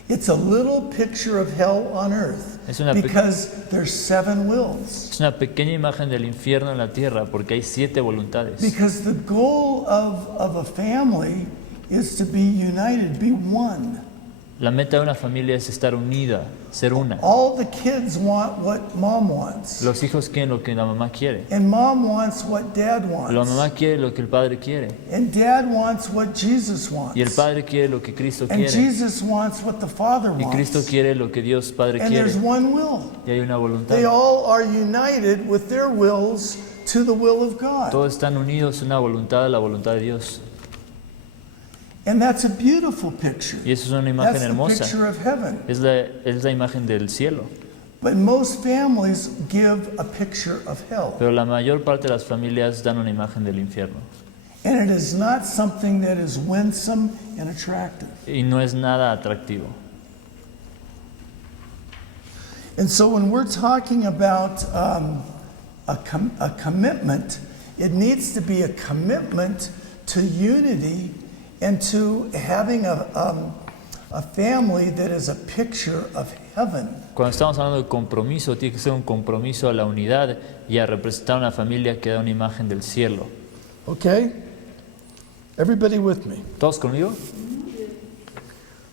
It's a little picture of hell on earth Es una, because there's 7 wills. es una pequeña imagen del infierno en la tierra porque hay 7 voluntades. Because the goal of a family is to be united, be one. La meta de una familia es estar unida, ser una. All the kids want what mom wants. Los hijos quieren lo que la mamá quiere. And mom wants what dad wants. La mamá quiere lo que el padre quiere. And dad wants what Jesus wants. Y el padre quiere lo que Cristo And quiere. Jesus wants what the Father Y wants. Cristo quiere lo que Dios Padre And quiere. there's one will. Y hay una voluntad. They all are united with their wills to the will of God. Todos están unidos en una voluntad a la voluntad de Dios. And that's a beautiful picture. Y eso es una imagen That's the hermosa. picture of heaven. Es la imagen del cielo. But most families give a picture of hell. Pero la mayor parte de las familias dan una imagen del infierno. And it is not something that is winsome and attractive. y no es nada atractivo. And so when we're talking about a commitment, it needs to be a commitment to unity and to having a family that is a picture of heaven. Cuando estamos hablando de compromiso, tiene que ser un compromiso a la unidad y a representar una familia que da una imagen del cielo. Okay? Everybody with me? ¿Todos conmigo?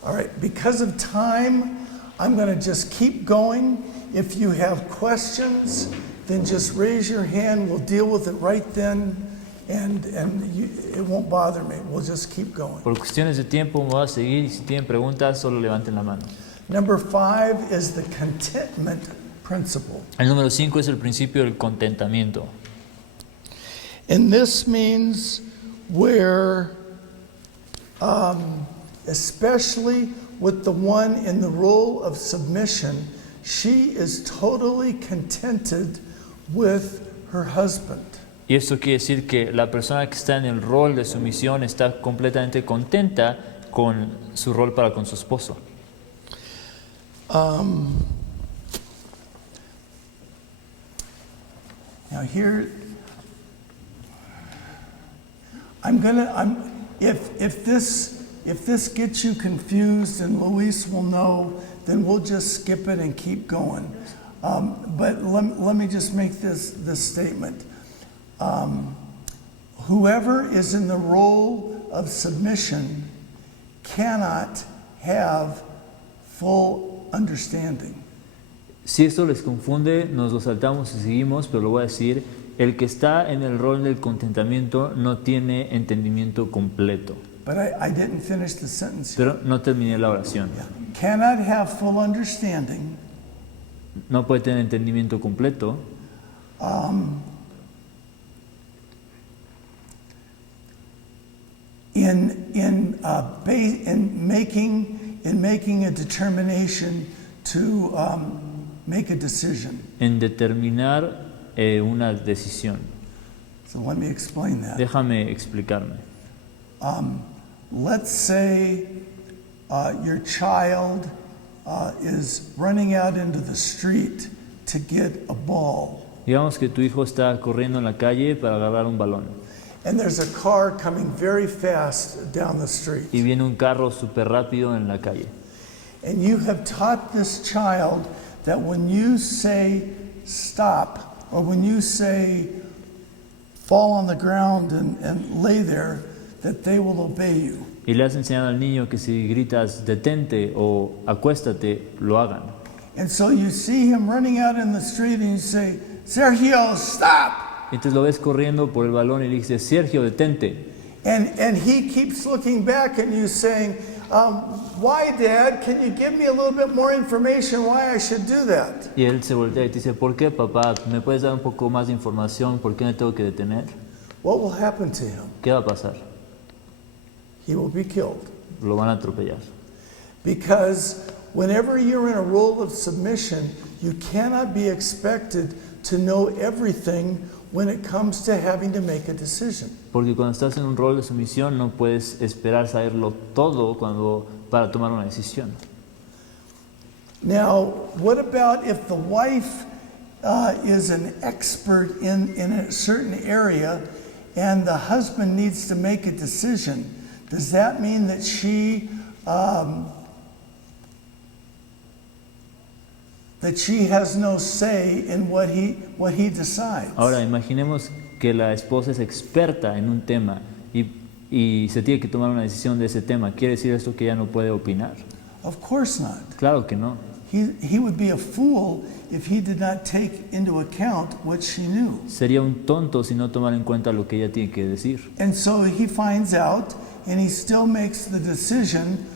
All right, because of time, I'm going to just keep going. If you have questions, then just raise your hand. We'll deal with it right then, and it won't bother me. We'll just keep going. Por cuestiones de tiempo me voy a seguir y si tienen preguntas solo levanten la mano. Number 5 is the contentment principle. El número 5 es el principio del contentamiento. And this means where, especially with the one in the role of submission, she is totally contented with her husband. Y esto quiere decir que la persona que está en el rol de sumisión está completamente contenta con su rol para con su esposo. Now here, if this gets you confused and Luis will know, then we'll just skip it and keep going. But let me just make this statement. Whoever is in the role of submission cannot have full understanding. Si esto les confunde, nos lo saltamos y seguimos, pero lo voy a decir. El que está en el rol del contentamiento no tiene entendimiento completo. But I didn't finish the sentence. Pero no terminé la oración. Yeah. Cannot have full understanding. No puede tener entendimiento completo. In making a determination to make a decision. En determinar una decisión. So let me explain that. Déjame explicarme. Let's say your child is running out into the street to get a ball. Digamos que tu hijo está corriendo en la calle para agarrar un balón. And there's a car coming very fast down the street. Y viene un carro súper rápido en la calle. And you have taught this child that when you say stop, or when you say fall on the ground and lay there, that they will obey you. Y le has enseñado al niño que si gritas detente o acuéstate, lo hagan. And so you see him running out in the street and you say, Sergio, stop! Entonces lo ves corriendo por el balón y le dices, Sergio, detente. And he keeps looking back at you saying, why, Dad? Can you give me a little bit more information why I should do that? Y él se voltea y te dice, ¿por qué, papá? ¿Me puedes dar un poco más de información? ¿Por qué me tengo que detener? What will happen to him? ¿Qué va a pasar? He will be killed. Lo van a atropellar. Because whenever you're in a role of submission, you cannot be expected to know everything when it comes to having to make a decision. Porque cuando estás en un rol de sumisión no puedes esperar saberlo todo para tomar una decisión. Now, what about if the wife is an expert in a certain area and the husband needs to make a decision? Does that mean that she has no say in what he decides? Ahora, imaginemos que la esposa es experta en un tema y se tiene que tomar una decisión de ese tema. ¿Quiere decir esto que ella no puede opinar? Of course not. Claro que no. He would be a fool if he did not take into account what she knew. Sería un tonto si no tomara en cuenta lo que ella tiene que decir. And so he finds out and he still makes the decision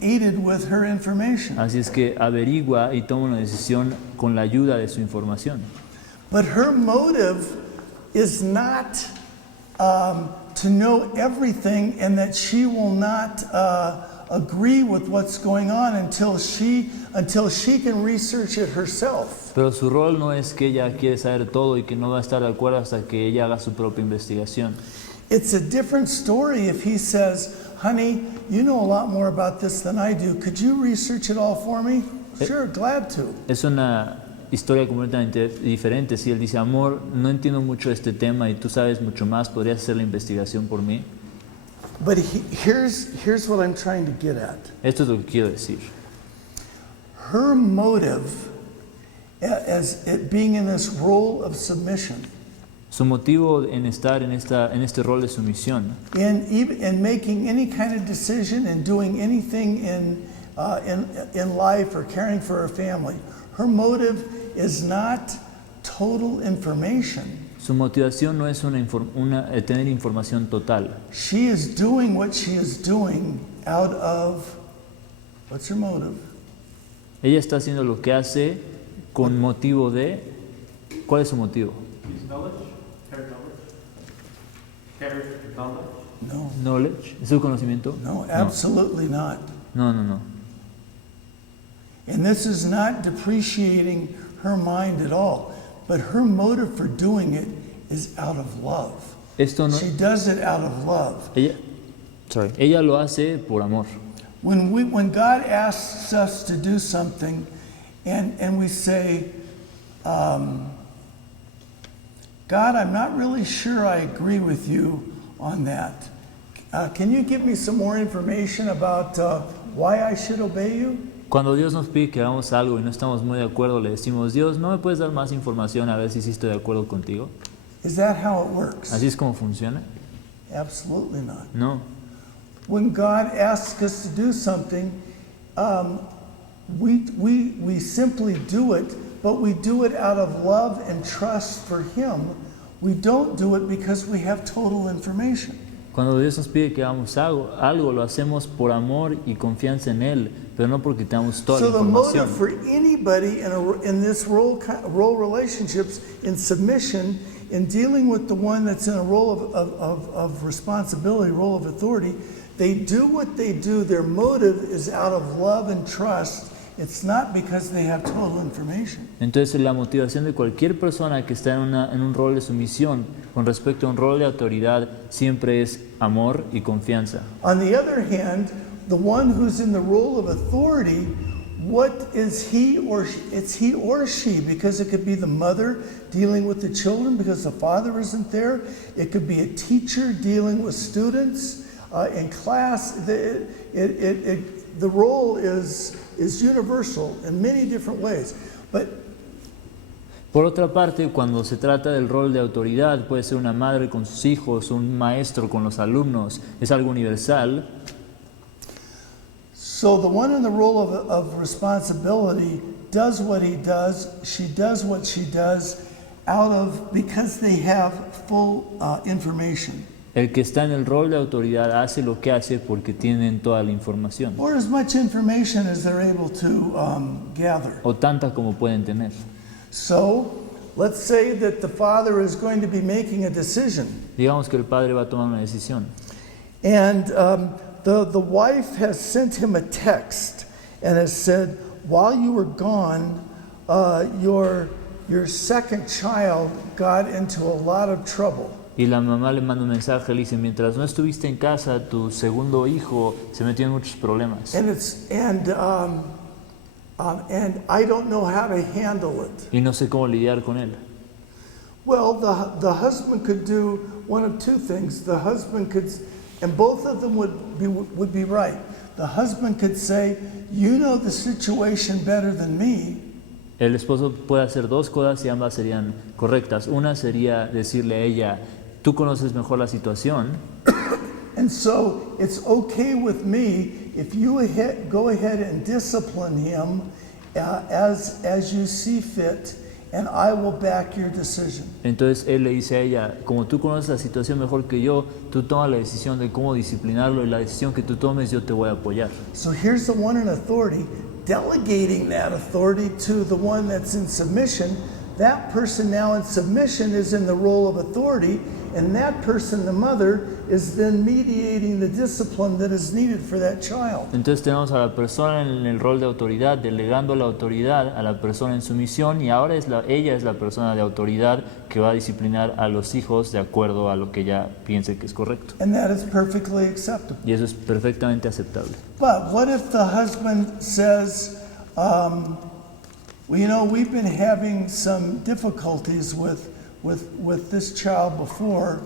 aided with her information. Así es que averigua y toma una decisión con la ayuda de su información. But her motive is not to know everything and that she will not agree with what's going on until she can research it herself. Pero su rol no es que ella quiere saber todo y que no va a estar de acuerdo hasta que ella haga su propia investigación. It's a different story if he says, honey, you know a lot more about this than I do. Could you research it all for me? Sure, glad to. Es una historia completamente diferente. Si él dice, amor, no entiendo mucho de este tema y tú sabes mucho más, ¿podrías hacer la investigación por mí? But here's what I'm trying to get at. Esto es lo que quiero decir. Her motive as it being in this role of submission, Su motivo en estar en este rol de sumisión, in making any kind of decision and doing anything in life or caring for her family, her motive is not total information. su motivación no es tener información total. She is doing what she is doing out of, what's her motive? Ella está haciendo lo que hace con motivo de... ¿Cuál es su motivo? His knowledge? Her knowledge? Her knowledge? No, Knowledge. ¿Es su conocimiento? no, absolutely not. No. And this is not depreciating her mind at all, but her motive for doing it is out of love. Esto no... She does it out of love. Ella lo hace por amor. When God asks us to do something and we say, God, I'm not really sure I agree with you on that. Can you give me some more information about why I should obey you? Cuando Dios nos pide que hagamos algo y no estamos muy de acuerdo, le decimos, Dios, ¿no me puedes dar más información a ver si sí estoy de acuerdo contigo? Is that how it works? ¿Así es como funciona? Absolutely not. No. When God asks us to do something, we simply do it, but we do it out of love and trust for Him. We don't do it because we have total information. Cuando Dios nos pide que hagamos algo, lo hacemos por amor y confianza en Él, pero no porque tengamos toda la So the motive información. for anybody in this role relationships, in submission, in dealing with the one that's in a role of responsibility, role of authority, they do what they do. Their motive is out of love and trust. It's not because they have total information. Entonces la motivación de cualquier persona que está en un rol de sumisión con respecto a un rol de autoridad siempre es amor y confianza. On the other hand, the one who's in the role of authority, what is he or she? It's he or she, because it could be the mother dealing with the children because the father isn't there. It could be a teacher dealing with students in class. The role is universal in many different ways. But Por otra parte, cuando se trata del rol de autoridad, puede ser una madre con sus hijos, un maestro con los alumnos, es algo universal. so the one in the role of responsibility does what he does. She does what she does because they have full information. El que está en el rol de autoridad hace lo que hace porque tienen toda la información, Or as much information as they're able to gather. o tanta como pueden tener. So, let's say that the father is going to be making a decision, Digamos que el padre va a tomar una decisión and the wife has sent him a text and has said, while you were gone, your second child got into a lot of trouble. y la mamá le manda un mensaje, le dice, mientras no estuviste en casa, tu segundo hijo se metió en muchos problemas. And I don't know how to handle it. Y no sé cómo lidiar con él. Well, the husband could do one of two things. The husband could, and both of them would be right. The husband could say, you know the situation better than me. El esposo puede hacer dos cosas y ambas serían correctas. Una sería decirle a ella, tú conoces mejor la situación, And so it's okay with me if you go ahead and discipline him as you see fit, and I will back your decision. entonces él le dice a ella, como tú conoces la situación mejor que yo, tú tomas la decisión de cómo disciplinarlo y la decisión que tú tomes yo te voy a apoyar. So here's the one in authority delegating that authority to the one that's in submission. That person now in submission is in the role of authority, and that person, the mother, is then mediating the discipline that is needed for that child. Entonces tenemos a la persona en el rol de autoridad, delegando la autoridad a la persona en su misión, y ahora ella es la persona de autoridad que va a disciplinar a los hijos de acuerdo a lo que ella piense que es correcto. And that is perfectly acceptable. Y eso es perfectamente aceptable. But what if the husband says, well, you know, we've been having some difficulties with this child before.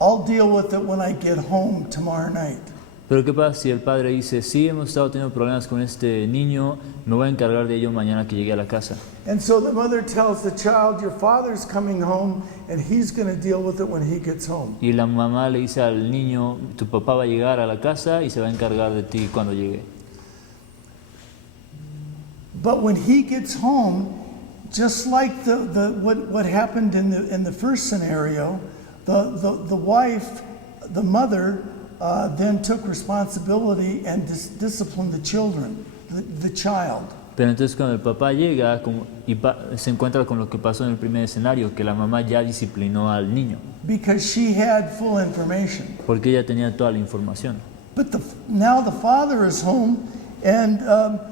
I'll deal with it when I get home tomorrow night. Pero ¿qué pasa si el padre dice, sí, hemos estado teniendo problemas con este niño, me voy a encargar de ello mañana que llegue a la casa? And so the mother tells the child, your father's coming home and he's going to deal with it when he gets home. Y la mamá le dice al niño, tu papá va a llegar a la casa y se va a encargar de ti cuando llegue. But when he gets home, just like what happened in the first scenario, the wife, the mother, then took responsibility and disciplined the children, the child. Pero entonces cuando el papá llega se encuentra con lo que pasó en el primer escenario, que la mamá ya disciplinó al niño. Because she had full information. Porque ella tenía toda la información. But now the father is home, and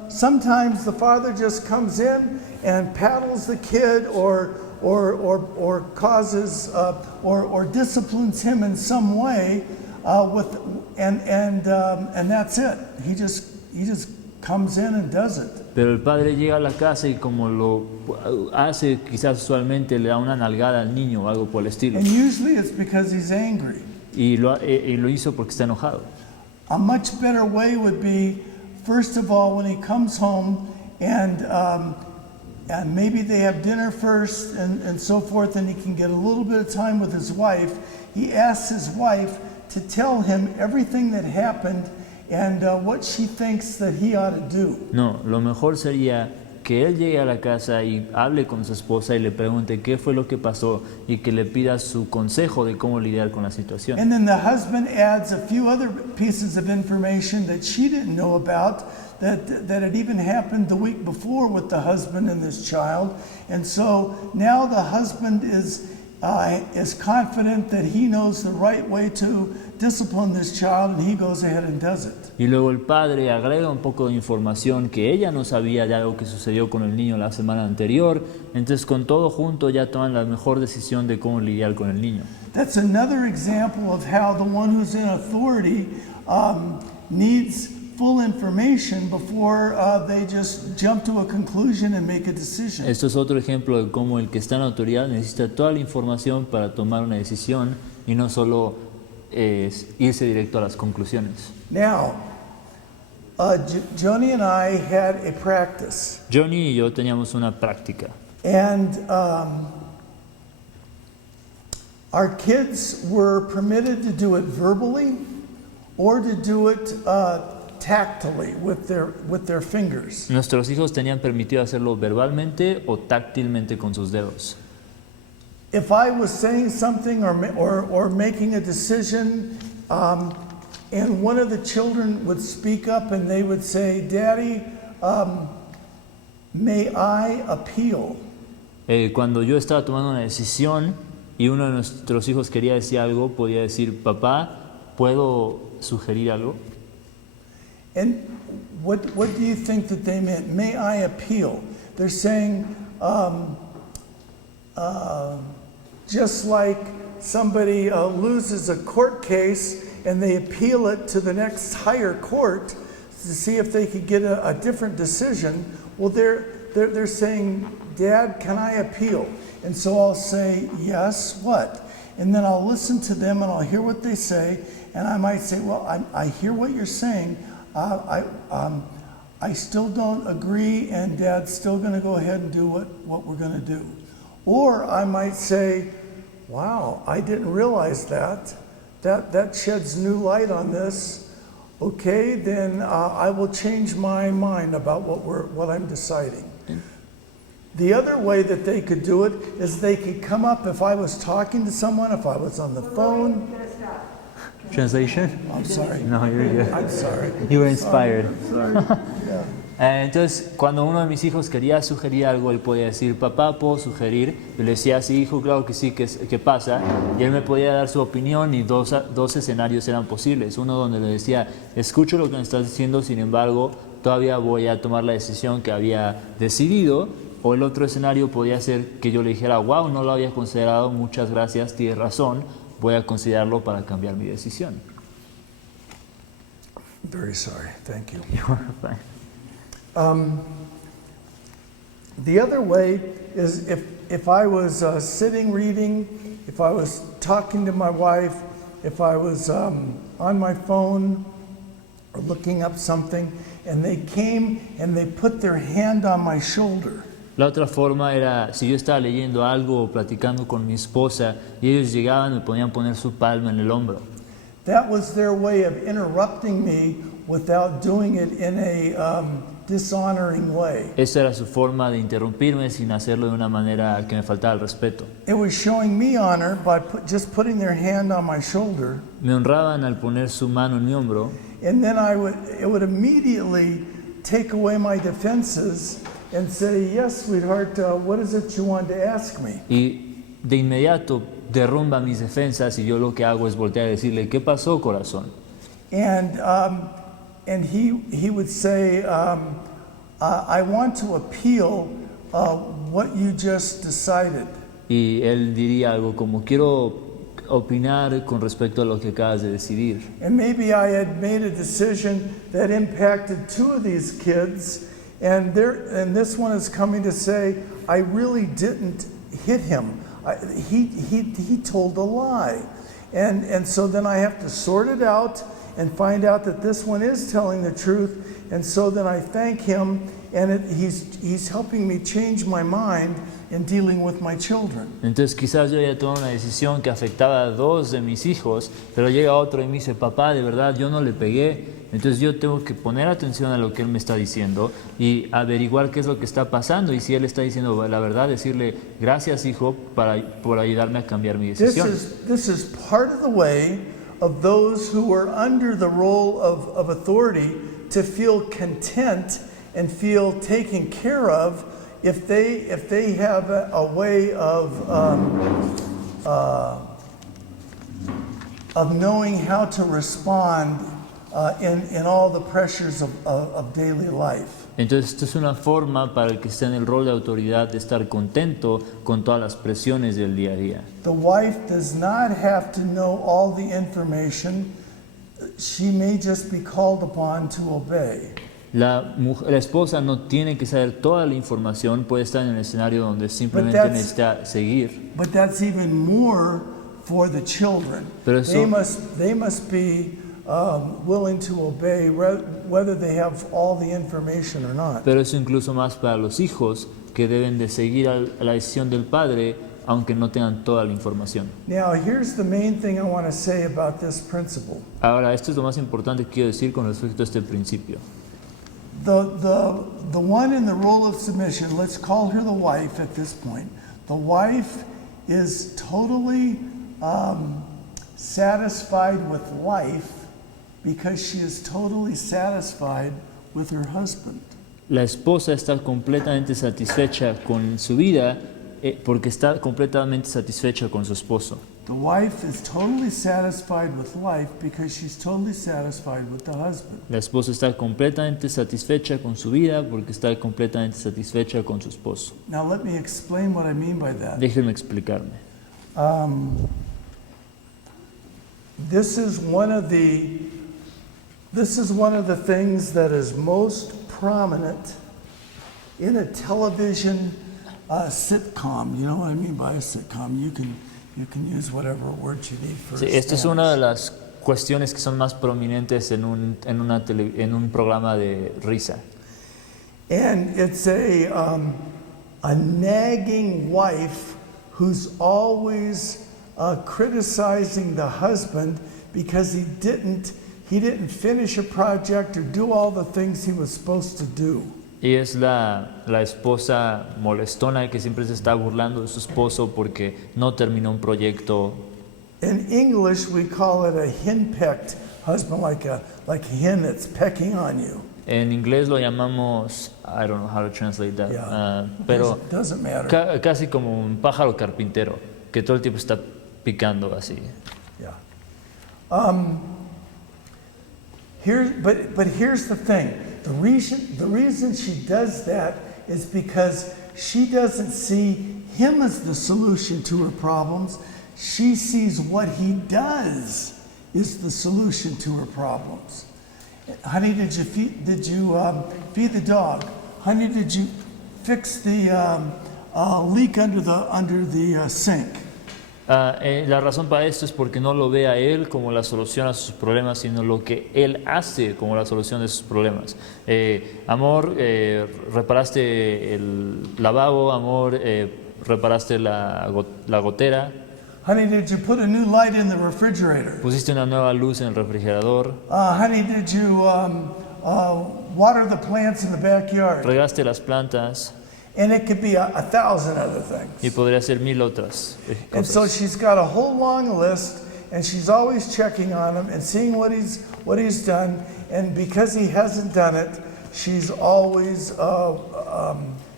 sometimes the father just comes in and paddles the kid or causes or disciplines him in some way. And that's it. He just comes in and does it. Pero el padre llega a la casa y como lo hace quizás usualmente le da una nalgada al niño o algo por el estilo. And usually it's because he's angry. Y lo hizo porque está enojado. A much better way would be, first of all, when he comes home and maybe they have dinner first and so forth, and he can get a little bit of time with his wife. He asks his wife to tell him everything that happened and what she thinks that he ought to do. No, lo mejor sería que él llegue a la casa y hable con su esposa y le pregunte qué fue lo que pasó y que le pida su consejo de cómo lidiar con la situación. And then the husband adds a few other pieces of information that she didn't know about that had even happened the week before with the husband and this child. And so now the husband is confident that he knows the right way to discipline this child, and he goes ahead and does it. Y luego el padre agrega un poco de información que ella no sabía de algo que sucedió con el niño la semana anterior. Entonces con todo junto ya toman la mejor decisión de cómo lidiar con el niño. That's another example of how the one who's in authority needs full information before they just jump to a conclusion and make a decision. Esto es otro ejemplo de cómo el que está en autoridad necesita toda la información para tomar una decisión y no solo irse directo a las conclusiones. Now, Joni and I had a practice. Johnny y yo teníamos una práctica. And our kids were permitted to do it verbally or to do it tactily with their fingers. Nuestros hijos tenían permitido hacerlo verbalmente o táctilmente con sus dedos. If I was saying something or making a decision, and one of the children would speak up and they would say, "Daddy, may I appeal?" Cuando yo estaba tomando una decisión y uno de nuestros hijos quería decir algo, podía decir, papá, ¿puedo sugerir algo? And what do you think that they meant? May I appeal? They're saying, just like somebody loses a court case and they appeal it to the next higher court to see if they could get a different decision. Well, they're saying, Dad, can I appeal? And so I'll say, yes, what? And then I'll listen to them and I'll hear what they say, and I might say, well, I hear what you're saying. I still don't agree, and Dad's still going to go ahead and do what we're going to do. Or I might say, wow, I didn't realize that. That sheds new light on this. Okay, then I will change my mind about what I'm deciding. The other way that they could do it is they could come up if I was talking to someone, if I was on the phone. Translation? I'm sorry. No, you're good. I'm sorry. You were inspired. Sorry. Yeah. Entonces, cuando uno de mis hijos quería sugerir algo, él podía decir, papá, ¿puedo sugerir? Yo le decía, sí, hijo, claro que sí, ¿qué pasa? Y él me podía dar su opinión y dos escenarios eran posibles. Uno donde le decía, escucho lo que me estás diciendo, sin embargo, todavía voy a tomar la decisión que había decidido. O el otro escenario podía ser que yo le dijera, wow, no lo había considerado, muchas gracias, tienes razón, voy a considerarlo para cambiar mi decisión. Very sorry. Thank you. You're fine. The other way is if I was sitting reading, if I was talking to my wife, if I was on my phone or looking up something, and they came and they put their hand on my shoulder. La otra forma era, si yo estaba leyendo algo o platicando con mi esposa y ellos llegaban y me ponían poner su palma en el hombro. That was their way of interrupting me without doing it in a dishonoring way. Esa era su forma de interrumpirme sin hacerlo de una manera que me faltaba el respeto. It was showing me honor by just putting their hand on my shoulder, Me honraban al poner su mano en mi hombro and then it would immediately take away my defenses and say, "Yes, sweetheart, what is it you want to ask me?" y de inmediato derrumba mis defensas y yo lo que hago es voltear a decirle, ¿qué pasó, corazón? And he would say, I want to appeal what you just decided. Y él diría algo como, quiero opinar con respecto a lo que acabas de decidir. And maybe I had made a decision that impacted two of these kids, and this one is coming to say, I really didn't hit him. He told a lie. And so then I have to sort it out and find out that this one is telling the truth. And so then I thank him, and he's helping me change my mind in dealing with my children. Entonces quizás yo haya tomado una decisión que afectaba a dos de mis hijos, pero llega otro y me dice, papá, de verdad yo no le pegué. Entonces yo tengo que poner atención a lo que él me está diciendo y averiguar qué es lo que está pasando. Y si él está diciendo la verdad, decirle, gracias hijo por ayudarme a cambiar mi decisión. This is part of the way of those who are under the role of authority to feel content and feel taken care of if they have a way of knowing how to respond in all the pressures of daily life. Entonces esto es una forma para el que está en el rol de autoridad de estar contento con todas las presiones del día a día. The wife does not have to know all the information. She may just be called upon to obey. La esposa no tiene que saber toda la información, puede estar en el escenario donde simplemente necesita seguir. But that's even more for the children. Pero eso, they must be willing to obey whether they have all the information or not. Pero eso incluso más para los hijos que deben de seguir a la decisión del padre aunque no tengan toda la información. Now here's the main thing I want to say about this principle. Ahora, esto es lo más importante que quiero decir con respecto a este principio. The one in the role of submission, let's call her the wife at this point. The wife is totally satisfied with life because she is totally satisfied with her husband. La esposa está completamente satisfecha con su vida porque está completamente satisfecha con su esposo. The wife is totally satisfied with life because she's totally satisfied with the husband. La esposa está completamente satisfecha con su vida porque está completamente satisfecha con su esposo. Now let me explain what I mean by that. Déjenme explicarme. This is one of the things that is most prominent in a television sitcom. You know what I mean by a sitcom? You can use whatever words you need for Sí, esta es una de las cuestiones que son más prominentes en un programa de risa. And it's a nagging wife who's always criticizing the husband because he didn't finish a project or do all the things he was supposed to do. Y es la esposa molestona que siempre se está burlando de su esposo porque no terminó un proyecto. In English, we call it a henpecked husband, like a hen that's pecking on you. En inglés lo llamamos, I don't know how to translate that, Yeah. pero Doesn't matter. casi como un pájaro carpintero, que todo el tiempo está picando así. Yeah. But here's the thing. The reason she does that is because she doesn't see him as the solution to her problems. She sees what he does is the solution to her problems. Honey, did you feed the dog? Honey, did you fix the leak under the sink? La razón para esto es porque no lo ve a él como la solución a sus problemas, sino lo que él hace como la solución de sus problemas. Amor, reparaste el lavabo. Amor, reparaste la gotera. Honey, did you put a new light in the refrigerator? Pusiste una nueva luz en el refrigerador. Honey, did you water the plants in the backyard? Regaste las plantas. And it could be a thousand other Y things. podría ser 1000 otras And so cosas. she's got a whole long list, and she's always checking on him and seeing what he's done. And because he hasn't done it, she's always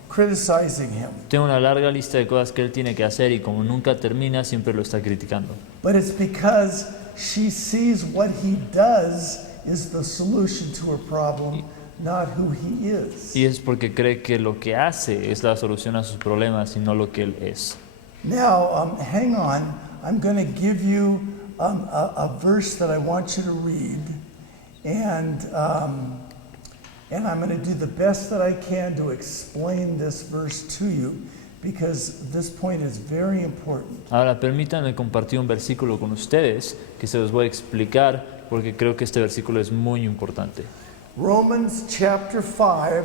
criticizing him. Tengo una larga lista de cosas que él tiene que hacer y como nunca termina, siempre lo está criticando. But it's because she sees what he does is the solution to her problem, not who he is. Y es porque cree que lo que hace es la solución a sus problemas y no lo que él es. Now, hang on. I'm going to give you a verse that I want you to read, and I'm going to do the best that I can to explain this verse to you, because this point is very important. Ahora permítanme compartir un versículo con ustedes que se los voy a explicar porque creo que este versículo es muy importante. Romans chapter 5,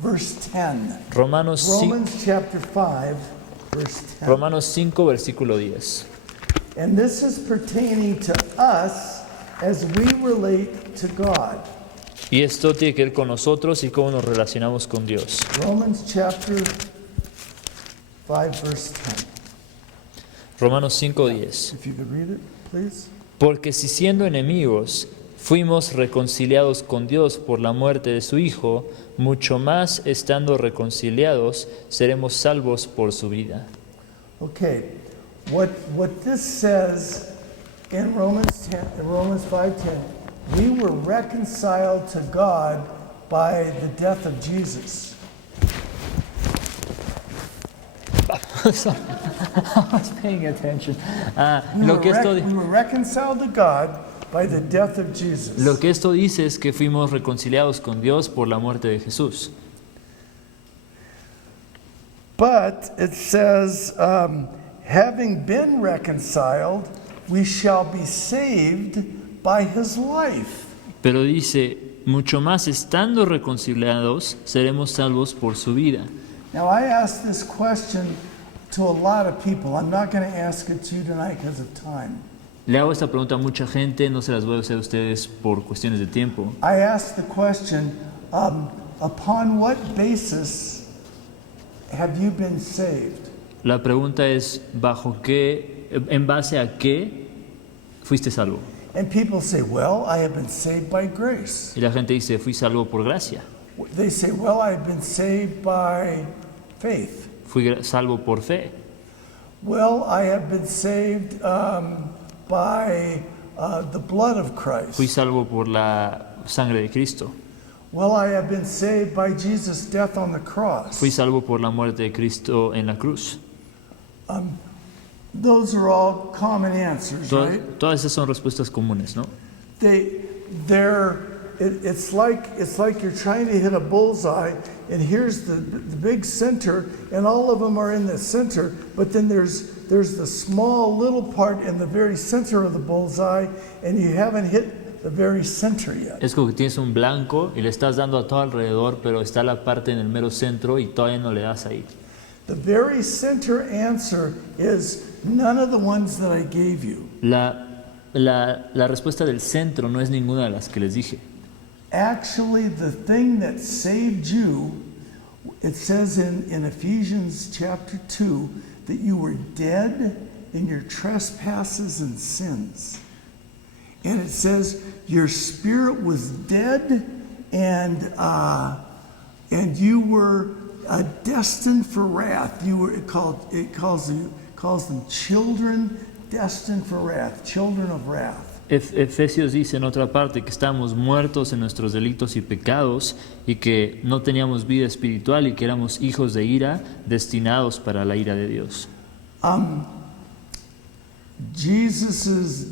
verse 10. Romanos 5, Chapter 5, verse 10. Romanos 5, versículo 10. And this is pertaining to us as we relate to God. Y esto tiene que ver con nosotros y cómo nos relacionamos con Dios. Romans chapter 5, verse 10. Romanos 5, 10. If you could read it, please. Porque si siendo enemigos fuimos reconciliados con Dios por la muerte de su Hijo, mucho más estando reconciliados seremos salvos por su vida. Okay, what this says in Romans 5:10, we were reconciled to God by the death of Jesus. I was paying attention. We Lo que were reconciled to God by the death of Jesus. Lo que esto dice es que fuimos reconciliados con Dios por la muerte de Jesús. But it says, having been reconciled, we shall be saved by his life. Pero dice, mucho más estando reconciliados, seremos salvos por su vida. Now, I asked this question to a lot of people. I'm not going to ask it to you tonight because of time. Le hago esta pregunta a mucha gente, no se las voy a hacer a ustedes por cuestiones de tiempo. I asked the question, upon what basis have you been saved? La pregunta es, ¿bajo qué, en base a qué fuiste salvo? And people say, well, I have been saved by grace. Y la gente dice, fui salvo por gracia, They say, well, I have been saved by faith. fui salvo por fe, Well, I have been saved by the blood of Christ. fui salvo por la sangre de Cristo, Well, I have been saved by Jesus' death on the cross. fui salvo por la muerte de Cristo en la cruz. Those are all common answers, right? Todas esas son respuestas comunes, ¿no? It's like you're trying to hit a bullseye, and here's the big center, and all of them are in the center, but then there's the small little part in the very center of the bullseye, and you haven't hit the very center yet. Es como que tienes un blanco y le estás dando a todo alrededor, pero está la parte en el mero centro y todavía no le das ahí. The very center answer is none of the ones that I gave you. La respuesta del centro no es ninguna de las que les dije. Actually, the thing that saved you, it says in Ephesians chapter 2 that you were dead in your trespasses and sins. And it says your spirit was dead and you were destined for wrath. It calls them children destined for wrath, children of wrath. Efesios dice en otra parte que estamos muertos en nuestros delitos y pecados y que no teníamos vida espiritual y que éramos hijos de ira destinados para la ira de Dios. Jesus'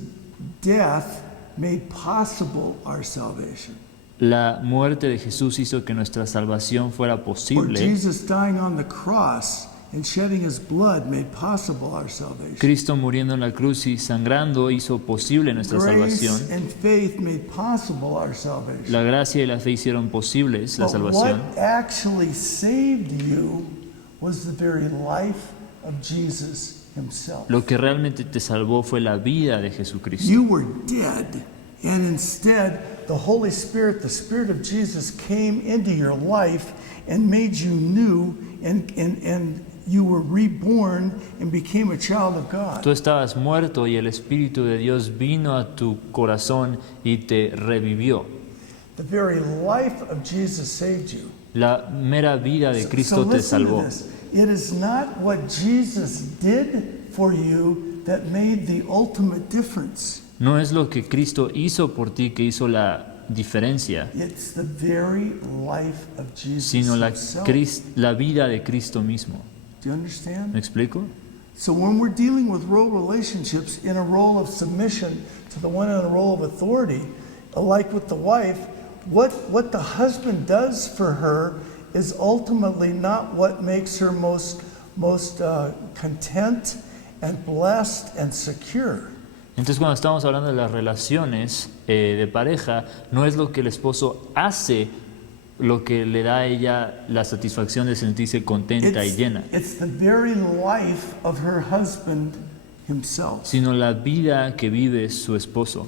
death made possible our salvation. La muerte de Jesús hizo que nuestra salvación fuera Or posible. Jesus dying on the cross and shedding his blood made possible our salvation. Cristo muriendo en la cruz y sangrando hizo posible nuestra salvación. Grace and faith made possible our salvation. La gracia y la fe hicieron posibles la But salvación. what actually saved you was the very life of Jesus himself. Lo que realmente te salvó fue la vida de Jesucristo. You were dead, and instead the Holy Spirit, the Spirit of Jesus, came into your life and made you new, and you were reborn and became a child of God. Tú estabas muerto y el Espíritu de Dios vino a tu corazón y te revivió. The very life of Jesus saved you. La mera vida de Cristo te listen to salvó. this. It is not what Jesus did for you that made the ultimate difference. No es lo que Cristo hizo por ti que hizo la diferencia, It's the very life of Jesus sino himself. la vida de Cristo mismo. Do you understand? ¿Me explico? So when we're dealing with role relationships in a role of submission to the one in a role of authority, like with the wife, what the husband does for her is ultimately not what makes her most content and blessed and secure. Entonces cuando estamos hablando de las relaciones de pareja, no es lo que el esposo hace lo que le da a ella la satisfacción de sentirse contenta y llena, It's the very life of her husband himself. sino la vida que vive su esposo.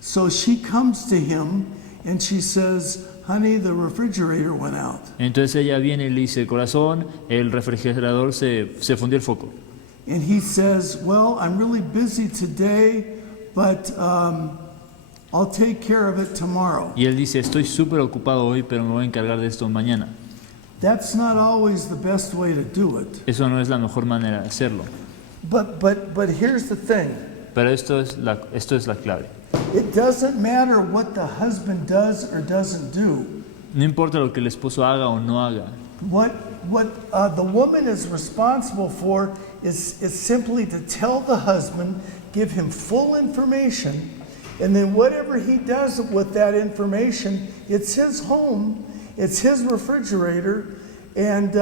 So she comes to him and she says, honey, the refrigerator went out. Entonces ella viene y le dice, corazón, el refrigerador se fundió el foco. And he says, well, I'm really busy today, but I'll take care of it tomorrow. Y él dice, estoy súper ocupado hoy, pero me voy a encargar de esto mañana. That's not always the best way to do it. Eso no es la mejor manera de hacerlo. But here's the thing. Pero esto es la clave. It doesn't matter what the husband does or doesn't do. No importa lo que el esposo haga o no haga. What the woman is responsible for is simply to tell the husband, give him full information, and then whatever he does with that information, it's his home, it's his refrigerator, and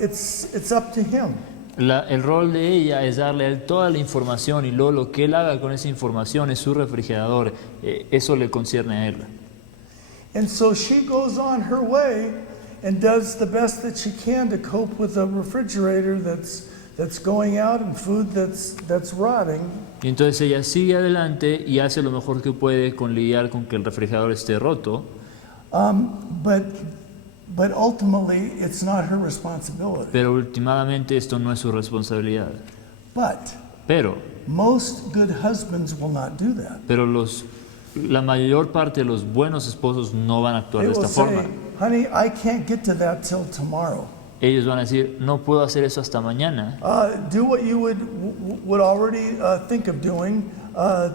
it's up to him. El rol de ella es darle a él toda la información y luego lo que él haga con esa información es su refrigerador. Eso le concierne a él. And so she goes on her way and does the best that she can to cope with a refrigerator that's going out and food that's rotting. Y entonces ella sigue adelante y hace lo mejor que puede con lidiar con que el refrigerador esté roto. But ultimately, it's not her responsibility. Pero últimamente esto no es su responsabilidad. Pero Most good husbands will not do that. la mayor parte de los buenos esposos no van a actuar They de will esta forma. say, honey, I can't get to that till tomorrow. Ellos van a decir, no puedo hacer eso hasta mañana. Do what you would already think of doing.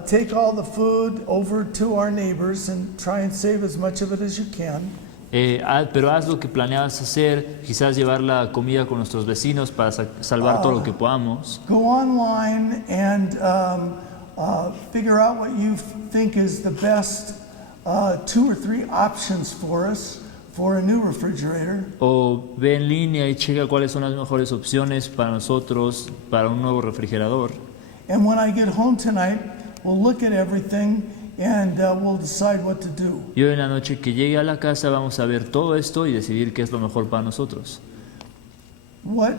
Take all the food over to our neighbors and try and save as much of it as you can. Pero haz lo que planeabas hacer, quizás llevar la comida con nuestros vecinos para salvar todo lo que podamos. Go online and figure out what you think is the best 2 or 3 options for us for a new refrigerator. O ve en línea y checa cuáles son las mejores opciones para nosotros para un nuevo refrigerador. And when I get home tonight, we'll look at everything and we'll decide what to do. Y hoy en la noche que llegue a la casa vamos a ver todo esto y decidir qué es lo mejor para nosotros. What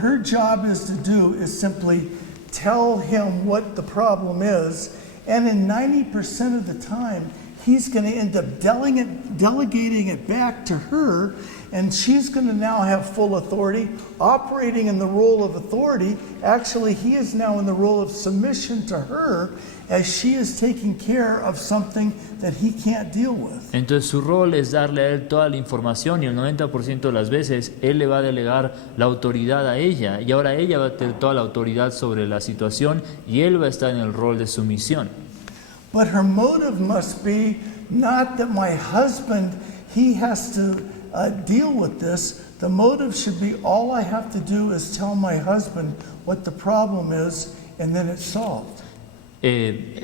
her job is to do is simply tell him what the problem is, and in 90% of the time, he's going to end up delegating it back to her, and she's going to now have full authority, operating in the role of authority. Actually, he is now in the role of submission to her, as she is taking care of something that he can't deal with. Entonces su rol es darle a él toda la información y el 90% de las veces él le va a delegar la autoridad a ella y ahora ella va a tener toda la autoridad sobre la situación y él va a estar en el rol de sumisión. But her motive must be not that my husband, he has to deal with this. The motive should be all I have to do is tell my husband what the problem is and then it's solved.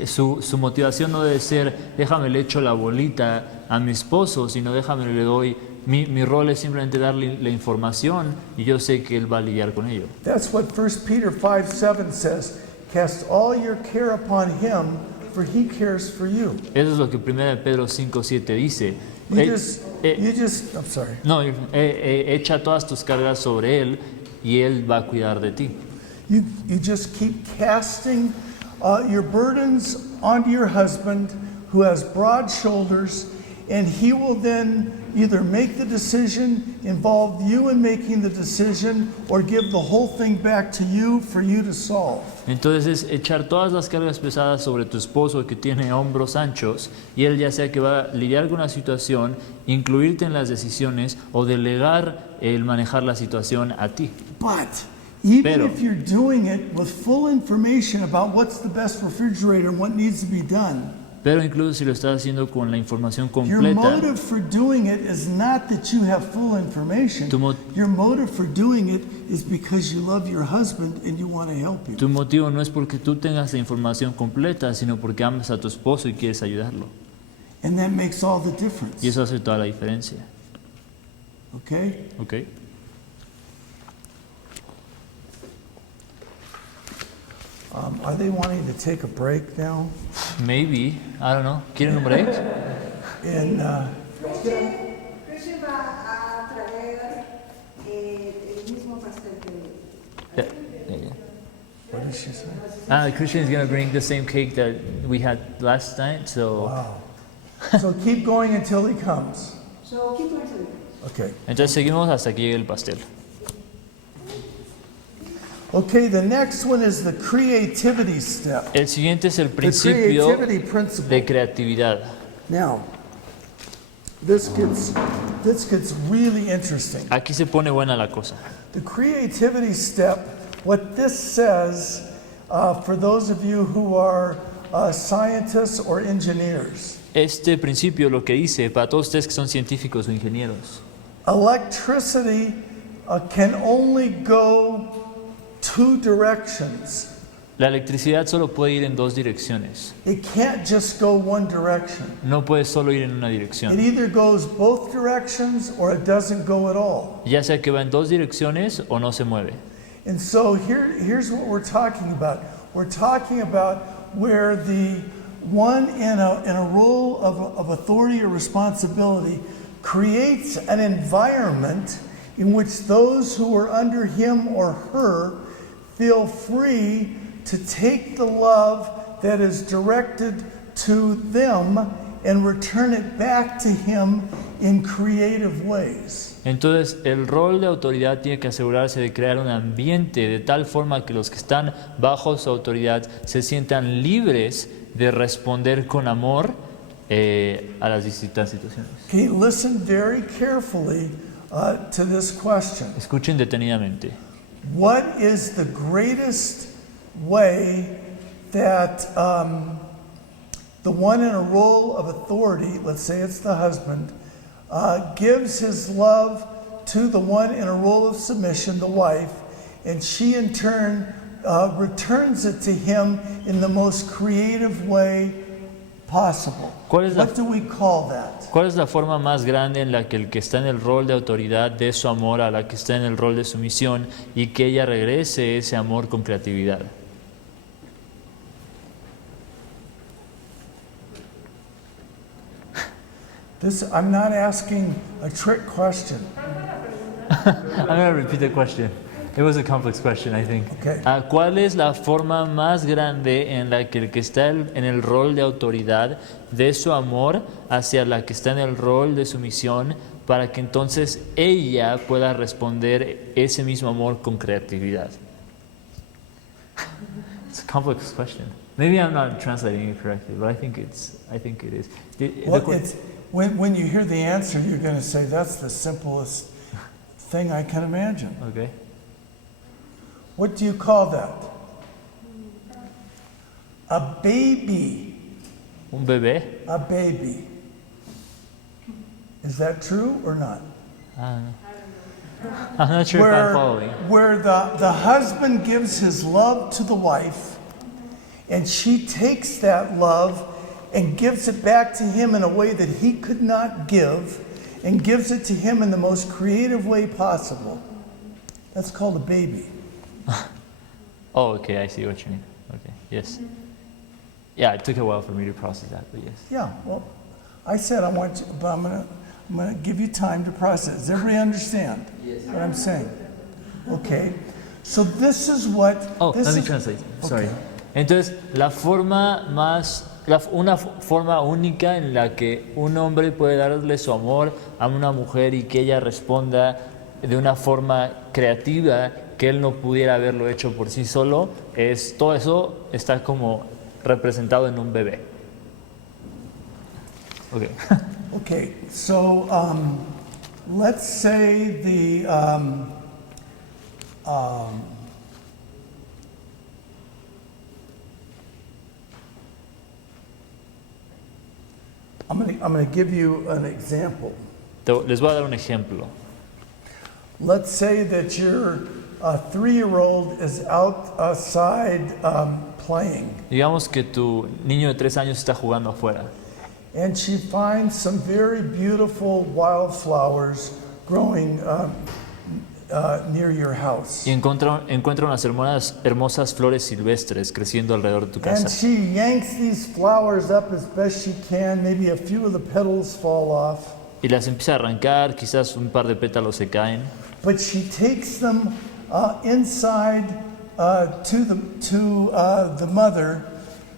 Su motivación no debe ser déjame le echo la bolita a mi esposo, sino déjame le doy, mi rol es simplemente darle la información y yo sé que él va a lidiar con ello. That's what 1 Peter 5:7 says. Cast all your care upon him, for he cares for you. Eso es lo que 1 Pedro 5:7 dice. I'm sorry. No, echa todas tus cargas sobre él y él va a cuidar de ti. You just keep casting your burdens onto your husband, who has broad shoulders, and he will then either make the decision, involve you in making the decision, or give the whole thing back to you for you to solve. Entonces es echar todas las cargas pesadas sobre tu esposo que tiene hombros anchos y él ya sea que va a lidiar con la situación, incluirte en las decisiones o delegar el manejar la situación a ti. But even Pero- if you're doing it with full information about what's the best refrigerator and what needs to be done, Pero incluso si lo estás haciendo con la información your completa, motive for doing it is not that you have full information. Tu mo- Your motive for doing it is because you love your husband and you want to help him. tu motivo no es porque tú tengas la información completa, sino porque amas a tu esposo y quieres ayudarlo. And that makes all the Y difference. eso hace toda la diferencia. Okay? ¿Ok? Are they wanting to take a break now? Maybe, I don't know. ¿Quieren un break? And Christian va a traer el mismo pastel que Yeah. what did she say? Christian is going to bring the same cake that we had last night, so... Wow. So keep going until he comes. So keep going to Okay. Entonces seguimos hasta que llegue el pastel. Okay, the next one is the creativity step. El siguiente es el The principio creativity principle. de creatividad. Now, this gets really interesting. Aquí se pone buena la cosa. The creativity step, what this says, for those of you who are scientists or engineers, Este principio lo que dice, para todos ustedes que son científicos o ingenieros, electricity can only go two directions. la electricidad solo puede ir en dos direcciones. It can't just go one direction. No puede solo ir en una It dirección. either goes both directions or it doesn't go at all. Ya sea que va en dos direcciones o no se mueve. And so here's what we're talking about. We're talking about where the one in a role of authority or responsibility creates an environment in which those who are under him or her feel free to take the love that is directed to them and return it back to him in creative ways. Entonces, el rol de autoridad tiene que asegurarse de crear un ambiente de tal forma que los que están bajo su autoridad se sientan libres de responder con amor a las distintas situaciones. Okay, listen very carefully to this question. Escuchen detenidamente. What is the greatest way that the one in a role of authority, let's say it's the husband, gives his love to the one in a role of submission, the wife, and she in turn returns it to him in the most creative way possible? ¿Cuál es la- What do we call that? ¿Cuál es la forma más grande en la que el que está en el rol de autoridad dé su amor a la que está en el rol de sumisión y que ella regrese ese amor con creatividad? I'm not asking a trick question. I'm going to repeat the question. It was a complex question, I think. Okay. ¿Cuál es la forma más grande en la que el que está en el rol de autoridad dé su amor hacia la que está en el rol de sumisión para que entonces ella pueda responder ese mismo amor con creatividad? It's a complex question. Maybe I'm not translating it correctly, but I think it is. Well, it's, when you hear the answer, you're going to say, that's the simplest thing I can imagine. Okay. What do you call that? A baby. Un bebé. A baby. Is that true or not? I'm not sure if I'm following. Where the husband gives his love to the wife, and she takes that love and gives it back to him in a way that he could not give, and gives it to him in the most creative way possible. That's called a baby. Oh, okay, I see what you mean. Okay, yes. Yeah, it took a while for me to process that, but yes. Yeah, well, I said I want you, but I'm gonna give you time to process. Does everybody understand what I'm saying? Okay. So this is what. Oh, let me translate. Sorry. Entonces, una forma única en la que un hombre puede darle su amor a una mujer y que ella responda de una forma creativa que él no pudiera haberlo hecho por sí solo, es todo eso está como representado en un bebé. Okay. Okay, so let's say the I'm going to give you an example. Les voy a dar un ejemplo. Let's say that your 3-year-old is outside playing. Digamos que tu niño de 3 años está jugando afuera. And she finds some very beautiful wildflowers growing near your house. Y encuentra unas hermosas flores silvestres creciendo alrededor de tu And casa. she yanks these flowers up as best she can. Maybe a few of the petals fall off. Y las empieza a arrancar, quizás un par de pétalos se caen. But she takes them inside to the mother,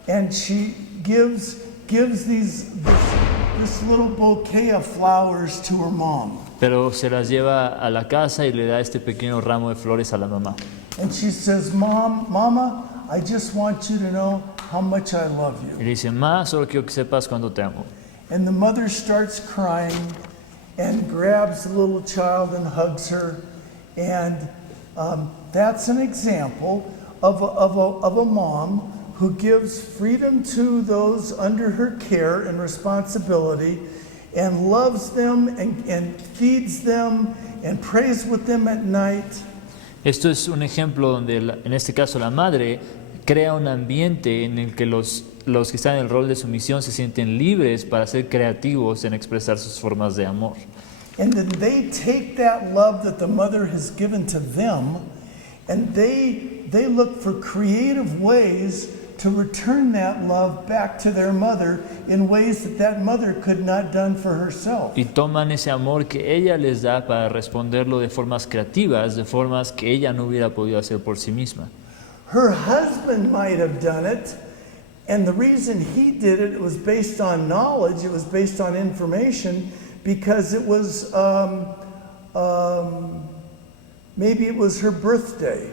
and she gives this little bouquet of flowers to her mom. Pero se las lleva a la casa y le da este pequeño ramo de flores a la mamá. And she says, Mama, I just want you to know how much I love Y you. le dice, Ma, solo quiero que sepas cuánto te amo. And the mother starts crying and grabs the little child and hugs her. And that's an example of a mom who gives freedom to those under her care and responsibility, and loves them and feeds them and prays with them at night. Esto es un ejemplo donde, en este caso, la madre crea un ambiente en el que los que están en el rol de sumisión se sienten libres para ser creativos en expresar sus formas de amor. And then they take that love that the mother has given to them, and they look for creative ways to return that love back to their mother in ways that mother could not done for herself. Y toman ese amor que ella les da para responderlo de formas creativas, de formas que ella no hubiera podido hacer por sí misma. Her husband might have done it, and the reason he did it was based on knowledge, it was based on information, because it was maybe it was her birthday.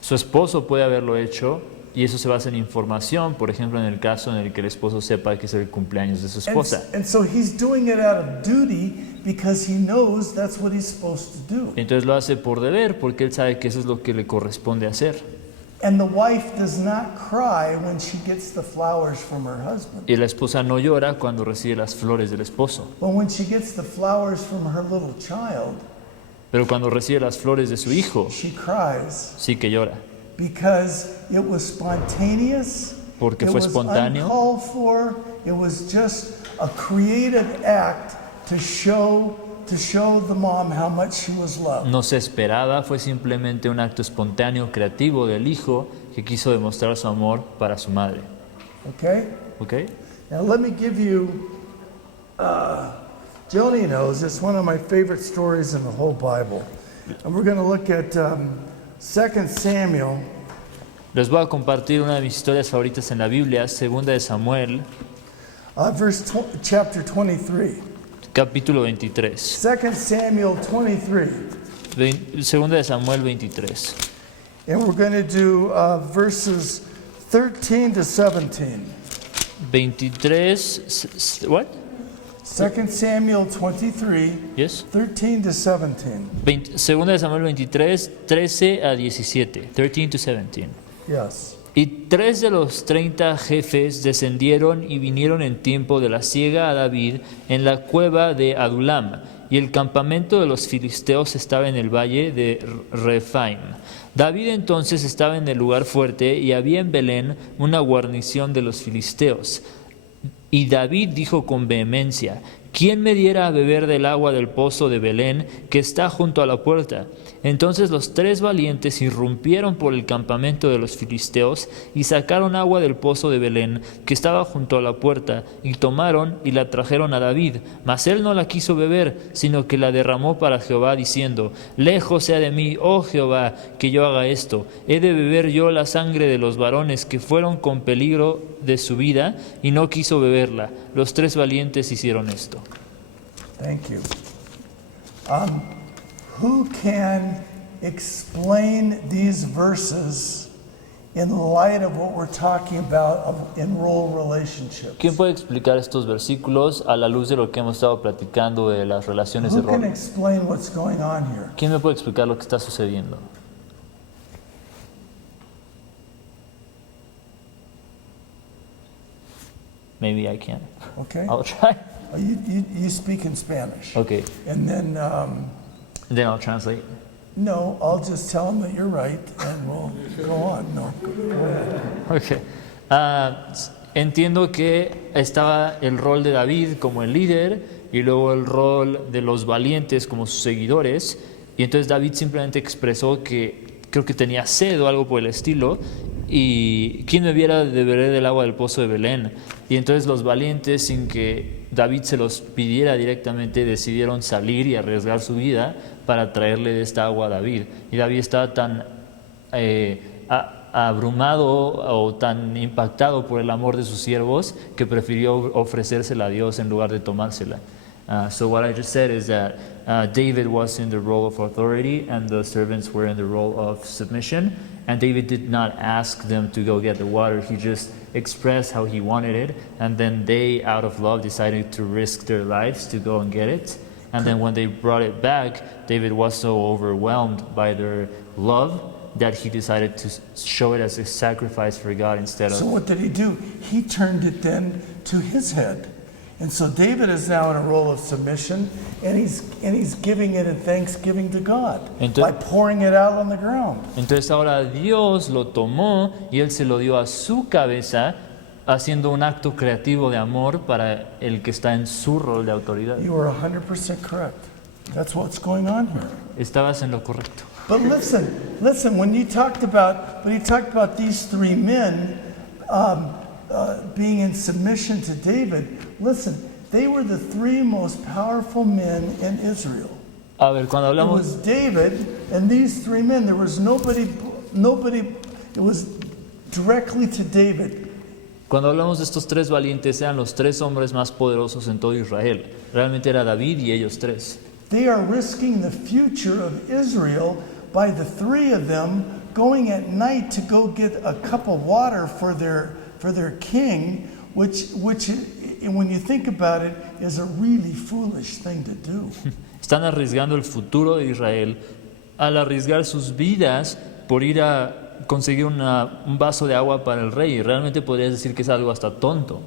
Su esposo puede haberlo hecho y eso se basa en información, por ejemplo, en el caso en el que el esposo sepa que es el cumpleaños de su esposa. And so he's doing it out of duty because he knows that's what he's supposed to do. Entonces lo hace por deber porque él sabe que eso es lo que le corresponde hacer. And the wife does not cry when she gets the flowers from her husband. Y la esposa no llora cuando recibe las flores del esposo. But when she gets the flowers from her little child, Pero cuando recibe las flores de su hijo, she cries sí que llora. because it was spontaneous, Porque it fue was espontáneo. uncalled for, it was just a creative act to show the mom how much she was loved. No se esperaba, fue simplemente un acto espontáneo, creativo del hijo que quiso demostrar su amor para su madre. Okay? ¿Ok? Now let me give you, Joni knows, it's one of my favorite stories in the whole Bible. And we're going to look at 2 Samuel. Les voy a compartir una de mis historias favoritas en la Biblia, Segunda de Samuel, Chapter 23. capítulo 23. 2 Samuel 23. Segunda de Samuel 23. And we're going to do verses 13 to 17. 23, what? 2 Samuel 23, Yes. 13 to 17. Segunda de Samuel 23, 13 a 17. 13 to 17. Yes. Y 3 de los 30 jefes descendieron y vinieron en tiempo de la siega a David en la cueva de Adulam, y el campamento de los filisteos estaba en el valle de Rephaim. David entonces estaba en el lugar fuerte, y había en Belén una guarnición de los filisteos. Y David dijo con vehemencia: ¿quién me diera a beber del agua del pozo de Belén, que está junto a la puerta? Entonces los 3 valientes irrumpieron por el campamento de los filisteos y sacaron agua del pozo de Belén, que estaba junto a la puerta, y tomaron y la trajeron a David. Mas él no la quiso beber, sino que la derramó para Jehová, diciendo: lejos sea de mí, oh Jehová, que yo haga esto. ¿He de beber yo la sangre de los varones que fueron con peligro de su vida? Y no quiso beberla. Los 3 valientes hicieron esto. Thank you. Who can explain these verses in light of what we're talking about in role relationships? ¿Quién puede explicar estos versículos a la luz de lo que hemos estado platicando de las relaciones de Who can rol? explain what's going on here? ¿Quién me puede explicar lo que está sucediendo? Maybe I can. Okay. I'll try. You speak in Spanish. Okay. And then, Then I'll translate. no, I'll just tell them that you're right and we'll go on. No, go ahead. Okay. Entiendo que estaba el rol de David como el líder y luego el rol de los valientes como sus seguidores. Y entonces David simplemente expresó que creo que tenía sed o algo por el estilo. Y ¿quién me viera de beber del agua del pozo de Belén? Y entonces los valientes, sin que David se los pidiera directamente, decidieron salir y arriesgar su vida para traerle de esta agua a David. Y David estaba tan abrumado o tan impactado por el amor de sus siervos que prefirió ofrecérsela a Dios en lugar de tomársela. So what I just said is that David was in the role of authority and the servants were in the role of submission. And David did not ask them to go get the water. He just expressed how he wanted it. And then they, out of love, decided to risk their lives to go and get it. And then when they brought it back, David was so overwhelmed by their love that he decided to show it as a sacrifice for God instead So of... what did he do? He turned it then to his head. And so David is now in a role of submission, and he's giving it in thanksgiving to God by pouring it out on the ground. Entonces ahora Dios lo tomó y Él se lo dio a su cabeza, haciendo un acto creativo de amor para el que está en su rol de autoridad. You are 100% correct. That's what's going on here. Estabas en lo correcto. But listen. When he talked about these 3 men being in submission to David, listen, they were the 3 most powerful men in Israel. A ver, cuando It hablamos... was David and these 3 men. There was nobody. It was directly to David. Cuando hablamos de estos 3 valientes, eran los 3 hombres más poderosos en todo Israel. Realmente era David y ellos 3. They are risking the future of Israel by the 3 of them going at night to go get a cup of water for their king, which when you think about it is a really foolish thing to do. Están arriesgando el futuro de Israel al arriesgar sus vidas por ir a conseguir un vaso de agua para el rey. Realmente podrías decir que es algo hasta tonto.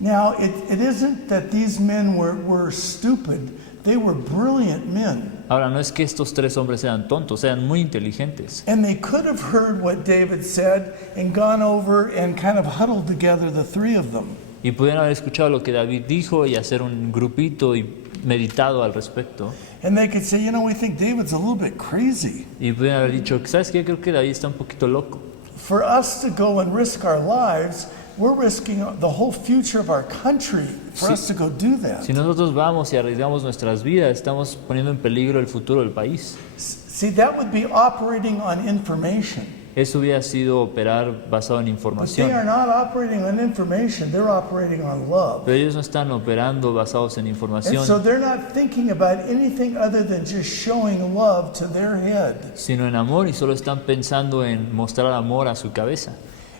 Now, it isn't that these men were stupid. They were brilliant men. Ahora, no es que estos 3 hombres sean tontos, sean muy inteligentes. And they could have heard what David said and gone over and kind of huddled together, the 3 of them. Y pudieron haber escuchado lo que David dijo y hacer un grupito y meditado al respecto. And they could say, we think David's a little bit crazy. Y pudieron haber dicho, ¿sabes qué? Creo que David está un poquito loco. For us to go and risk our lives, we're risking the whole future of our country for us to go do that. Si nosotros vamos y arriesgamos nuestras vidas, estamos poniendo en peligro el futuro del país. See, that would be operating on information. Eso hubiera sido operar basado en But información. they are not operating on information, they're operating on love. Pero ellos no están operando basados en And información, so they're not thinking about anything other than just showing love to their head. sino en amor, y solo están pensando en mostrar amor a su cabeza.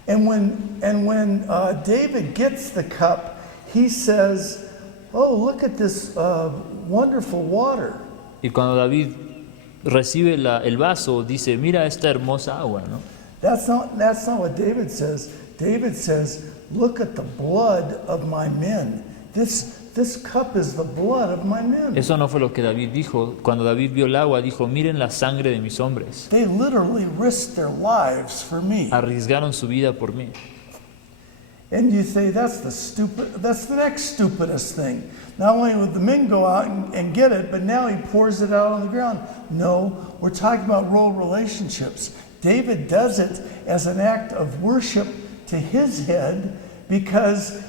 And when David gets the cup, he says, "Oh, look at this wonderful water." Y cuando David recibe el vaso, dice, mira esta hermosa agua, ¿no? That's not what David says. David says, "Look at the blood of my men. This cup is the blood of my men." Eso no fue lo que David dijo. Cuando David vio el agua, dijo, miren la sangre de mis hombres. They literally risked their lives for me. Arriesgaron su vida por mí. And you say, that's the next stupidest thing. Not only would the men go out and get it, but now he pours it out on the ground. No, we're talking about role relationships. David does it as an act of worship to his head because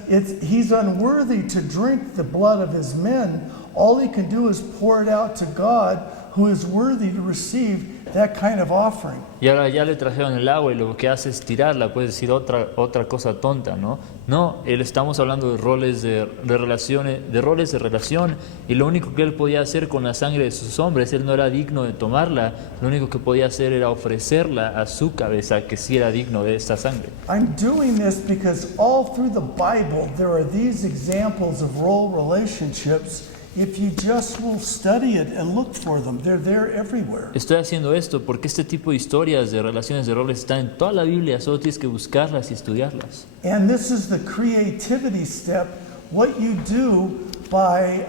he's unworthy to drink the blood of his men. All he can do is pour it out to God, who is worthy to receive that kind of offering. Y ahora ya le trajeron el agua y lo que hace es tirarla, puedes decir otra cosa tonta, ¿no? No, estamos hablando de roles de relaciones, de roles de relación, y lo único que él podía hacer con la sangre de sus hombres, él no era digno de tomarla, lo único que podía hacer era ofrecerla a su cabeza, que sí era digno de esta sangre. I'm doing this because all through the Bible there are these examples of role relationships. If you just will study it and look for them, they're there everywhere. Estoy haciendo esto porque este tipo de historias de relaciones de roles están en toda la Biblia, solo tienes que buscarlas y estudiarlas. And this is the creativity step, what you do by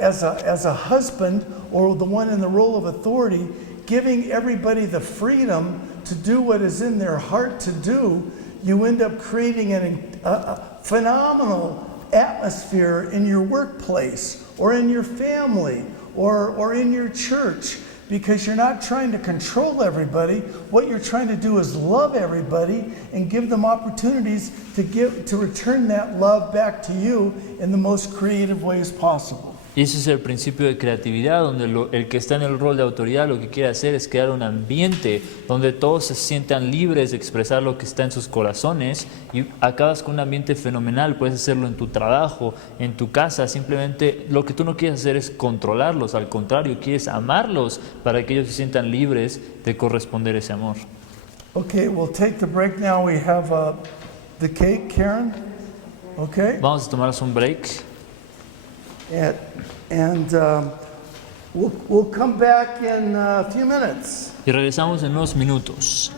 as a husband or the one in the role of authority, giving everybody the freedom to do what is in their heart to do. You end up creating a phenomenal atmosphere in your workplace or in your family or in your church, because you're not trying to control everybody. What you're trying to do is love everybody and give them opportunities to return that love back to you in the most creative ways possible. Y ese es el principio de creatividad, donde el que está en el rol de autoridad lo que quiere hacer es crear un ambiente donde todos se sientan libres de expresar lo que está en sus corazones, y acabas con un ambiente fenomenal. Puedes hacerlo en tu trabajo, en tu casa. Simplemente lo que tú no quieres hacer es controlarlos, al contrario, quieres amarlos para que ellos se sientan libres de corresponder ese amor. Okay, we'll take the break now. We have the cake, Karen. Okay? Vamos a tomarnos un break. And we'll come back in a few minutes. Y regresamos en unos minutos.